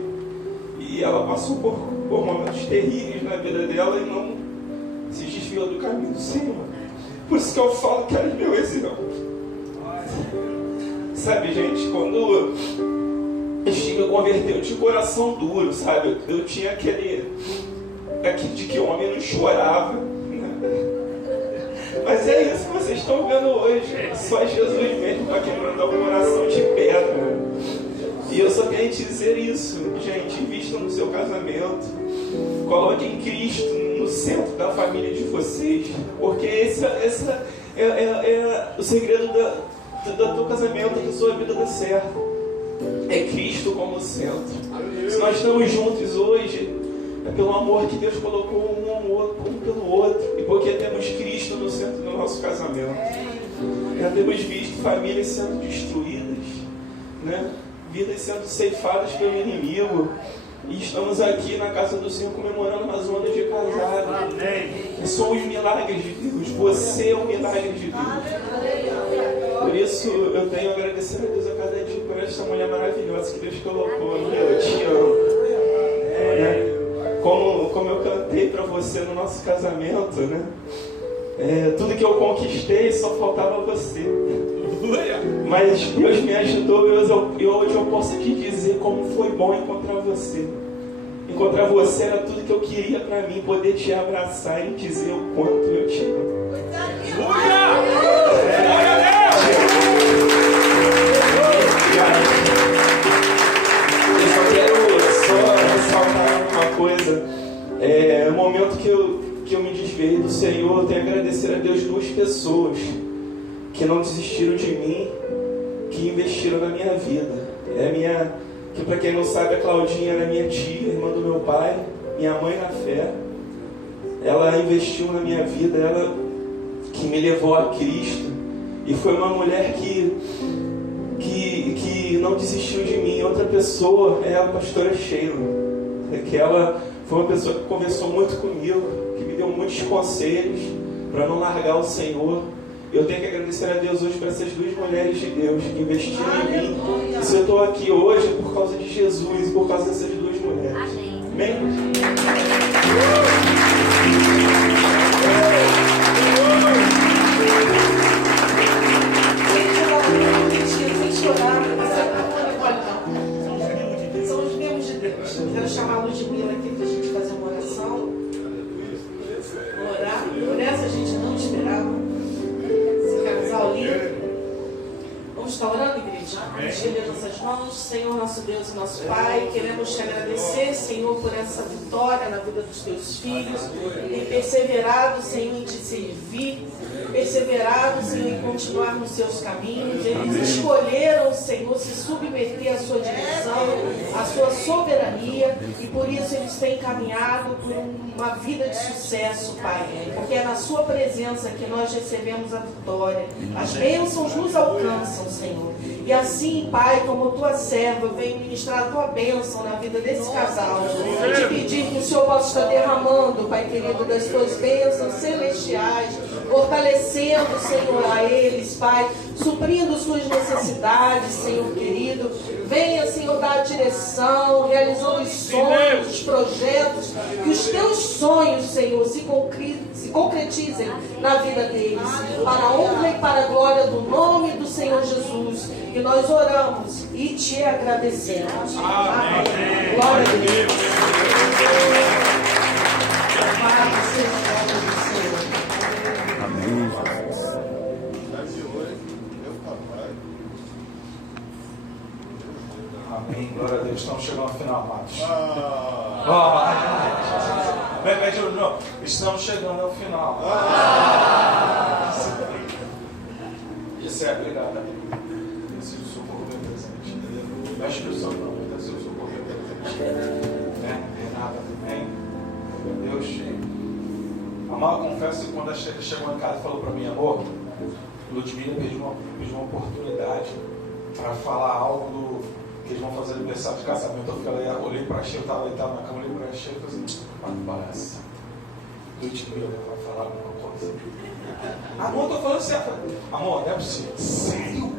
E ela passou por momentos terríveis na vida dela e não se desviou do caminho do Senhor. Por isso que eu falo que ela é meu exemplo. Sabe, gente, quando eu estive a converter, eu tinha o coração duro, sabe? Eu tinha aquele de que o homem não chorava, né? Mas é isso que vocês estão vendo hoje. Só Jesus mesmo para quebrar o coração de pedra. E eu só quero te dizer isso, gente. Invista no seu casamento. Coloquem Cristo no centro da família de vocês, porque esse é o segredo do teu casamento, da sua vida dar certo. É Cristo como centro. Se nós estamos juntos hoje, é pelo amor que Deus colocou um pelo outro, e porque temos Cristo no centro do nosso casamento. Já temos visto famílias sendo destruídas, né? Vidas sendo ceifadas pelo inimigo. E estamos aqui na casa do Senhor comemorando mais um ano de casado. São os milagres de Deus. Você é um milagre de Deus. Por isso eu tenho a agradecer a Deus a cada dia por esta mulher maravilhosa que Deus colocou. Eu te amo. Como eu cantei para você no nosso casamento, né? Tudo que eu conquistei só faltava você. Mas Deus me ajudou e hoje eu posso te dizer como foi bom encontrar você. Encontrar você era tudo que eu queria para mim, poder te abraçar e dizer o quanto eu te amo. Eu só quero ressaltar uma coisa. No momento que eu me desviei do Senhor, eu tenho a agradecer a Deus 2 pessoas que não desistiram de mim, que investiram na minha vida. Que para quem não sabe, a Claudinha era minha tia, irmã do meu pai, minha mãe na fé. Ela investiu na minha vida, ela que me levou a Cristo, e foi uma mulher que não desistiu de mim. Outra pessoa é a pastora Sheila, que ela foi uma pessoa que conversou muito comigo, que me deu muitos conselhos para não largar o Senhor. Eu tenho que agradecer a Deus hoje por essas 2 mulheres de Deus que investiram em mim. E se eu estou aqui hoje é por causa de Jesus e por causa dessas 2 mulheres. Amém? São os membros de Deus. Eu quero chamar a Ludmilla aqui para a gente fazer uma oração. Orar. Por essa a gente não esperava. Esse casal lindo. Vamos Vamos estar orando, igreja? Vamos estender nossas mãos. Senhor, nosso Deus e nosso Pai, queremos te agradecer, Senhor, por essa vitória na vida dos teus filhos. Tem perseverado, Senhor, em te servir. Perseverado, Senhor, em continuar nos seus caminhos. Eles escolheram, Senhor, se submeter à sua direção, à sua soberania, e por isso eles têm caminhado por uma vida de sucesso, Pai, porque é na sua presença que nós recebemos a vitória. As bênçãos nos alcançam, Senhor. E assim, Pai, como tua serva, eu venho ministrar a tua bênção na vida desse casal. Eu te pedir que o Senhor possa estar derramando, Pai querido, das tuas bênçãos celestiais, fortalecendo, Senhor, a eles, Pai, suprindo suas necessidades, Senhor querido. Venha, Senhor, dar a direção, realizando os sonhos, os projetos, que os teus sonhos, Senhor, se concretizem na vida deles, para a honra e para a glória do nome do Senhor Jesus. E nós oramos e te agradecemos. Amém. Glória a Deus. Louvado seja o nome do Senhor. Amém, glória a Deus. Estamos chegando ao final, amados. Não. Estamos chegando ao final. Isso é obrigado. Esse socorro bem presente. Mexe no som, não. Esse socorro bem presente. Renata também. Meu Deus. Amor, eu confesso que quando a Sheila chegou em casa e falou para mim, amor, Ludmila pediu uma oportunidade para falar algo que eles vão fazer aniversário de casamento. Eu olhei para a Sheila, eu estava deitado na cama, olhei para a Sheila e falei assim, parece. Ludmila vai falar alguma coisa. Amor, eu tô falando certo. Amor, não é possível. Sério?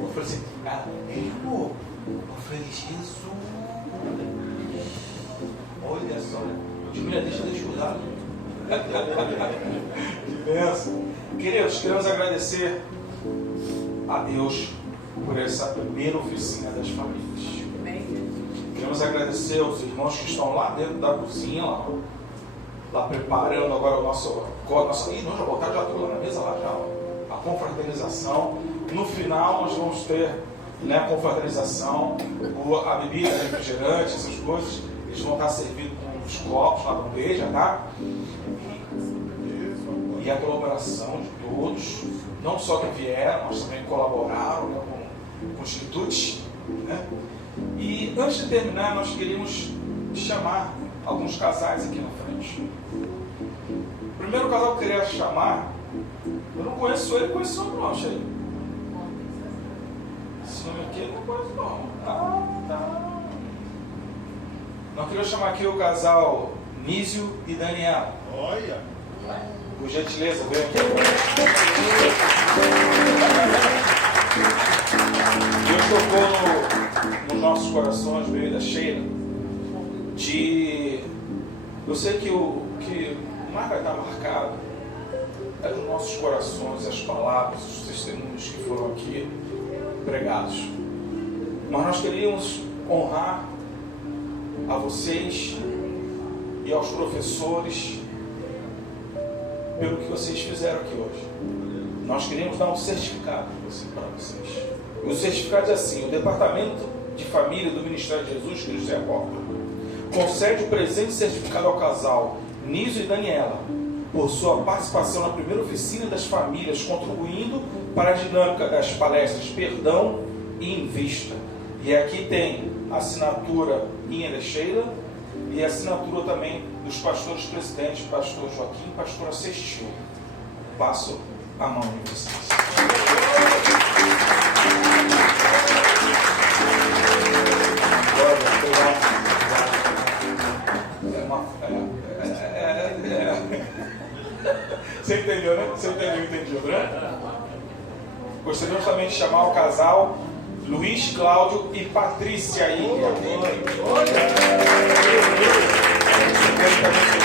Eu falei assim, amor. Eu falei, Jesus. Olha só, Ludmila, deixa de estudar. Que bênção. Queridos, queremos agradecer a Deus por essa primeira oficina das famílias. Queremos agradecer aos irmãos que estão lá dentro da cozinha, lá preparando agora o nosso ih, não, já botaram já tudo lá na mesa, lá já, a confraternização. No final nós vamos ter, né, a confraternização, a bebida, refrigerante, essas coisas. Eles vão estar servindo com os copos lá na bandeja, tá? E a colaboração de todos, não só que vieram, mas também colaboraram, né, com os institutos, né? E antes de terminar, nós queríamos chamar alguns casais aqui na frente. O primeiro casal que eu queria chamar, eu não conheço ele, conheço o nome não, Sheila. Esse nome aqui eu não conheço não. Tá. Nós queríamos chamar aqui o casal Nísio e Daniela. Olha! Por gentileza, vem aqui. Deus tocou nos nossos corações, meio da Sheila, eu sei que o mais vai estar marcado é nos nossos corações, as palavras, os testemunhos que foram aqui pregados. Mas nós queríamos honrar a vocês e aos professores pelo que vocês fizeram aqui hoje. Nós queríamos dar um certificado para vocês. O certificado é assim: o Departamento de Família do Ministério de Jesus Cristo é a porta concede o presente certificado ao casal Nísio e Daniela por sua participação na primeira oficina das famílias, contribuindo para a dinâmica das palestras Perdão e Invista. E aqui tem a assinatura minha da Sheila e a assinatura também dos pastores presidentes, pastor Joaquim e pastora Cestil. Passo a mão de vocês. Você entendeu, né? Você entendeu, né? Gostaríamos também de chamar o casal Luiz Cláudio e Patrícia aí.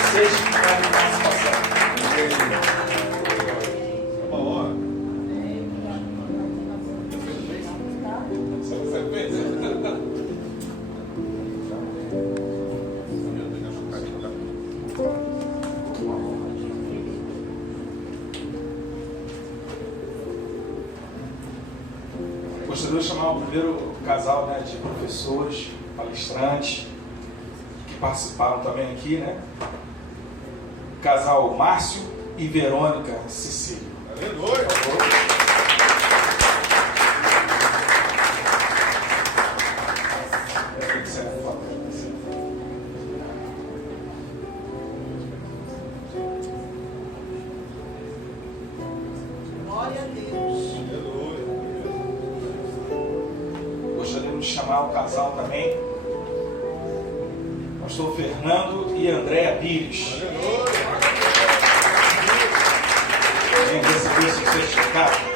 Vocês ficarem participação. Gostaria de chamar o primeiro casal, né, de professores, palestrantes, que participaram também aqui, né? Casal Márcio e Verônica Cecílio. Aleluia! Glória a Deus. Gostaríamos de chamar o casal também, pastor Fernando e Andréa Pires. Vem receber seu certificado.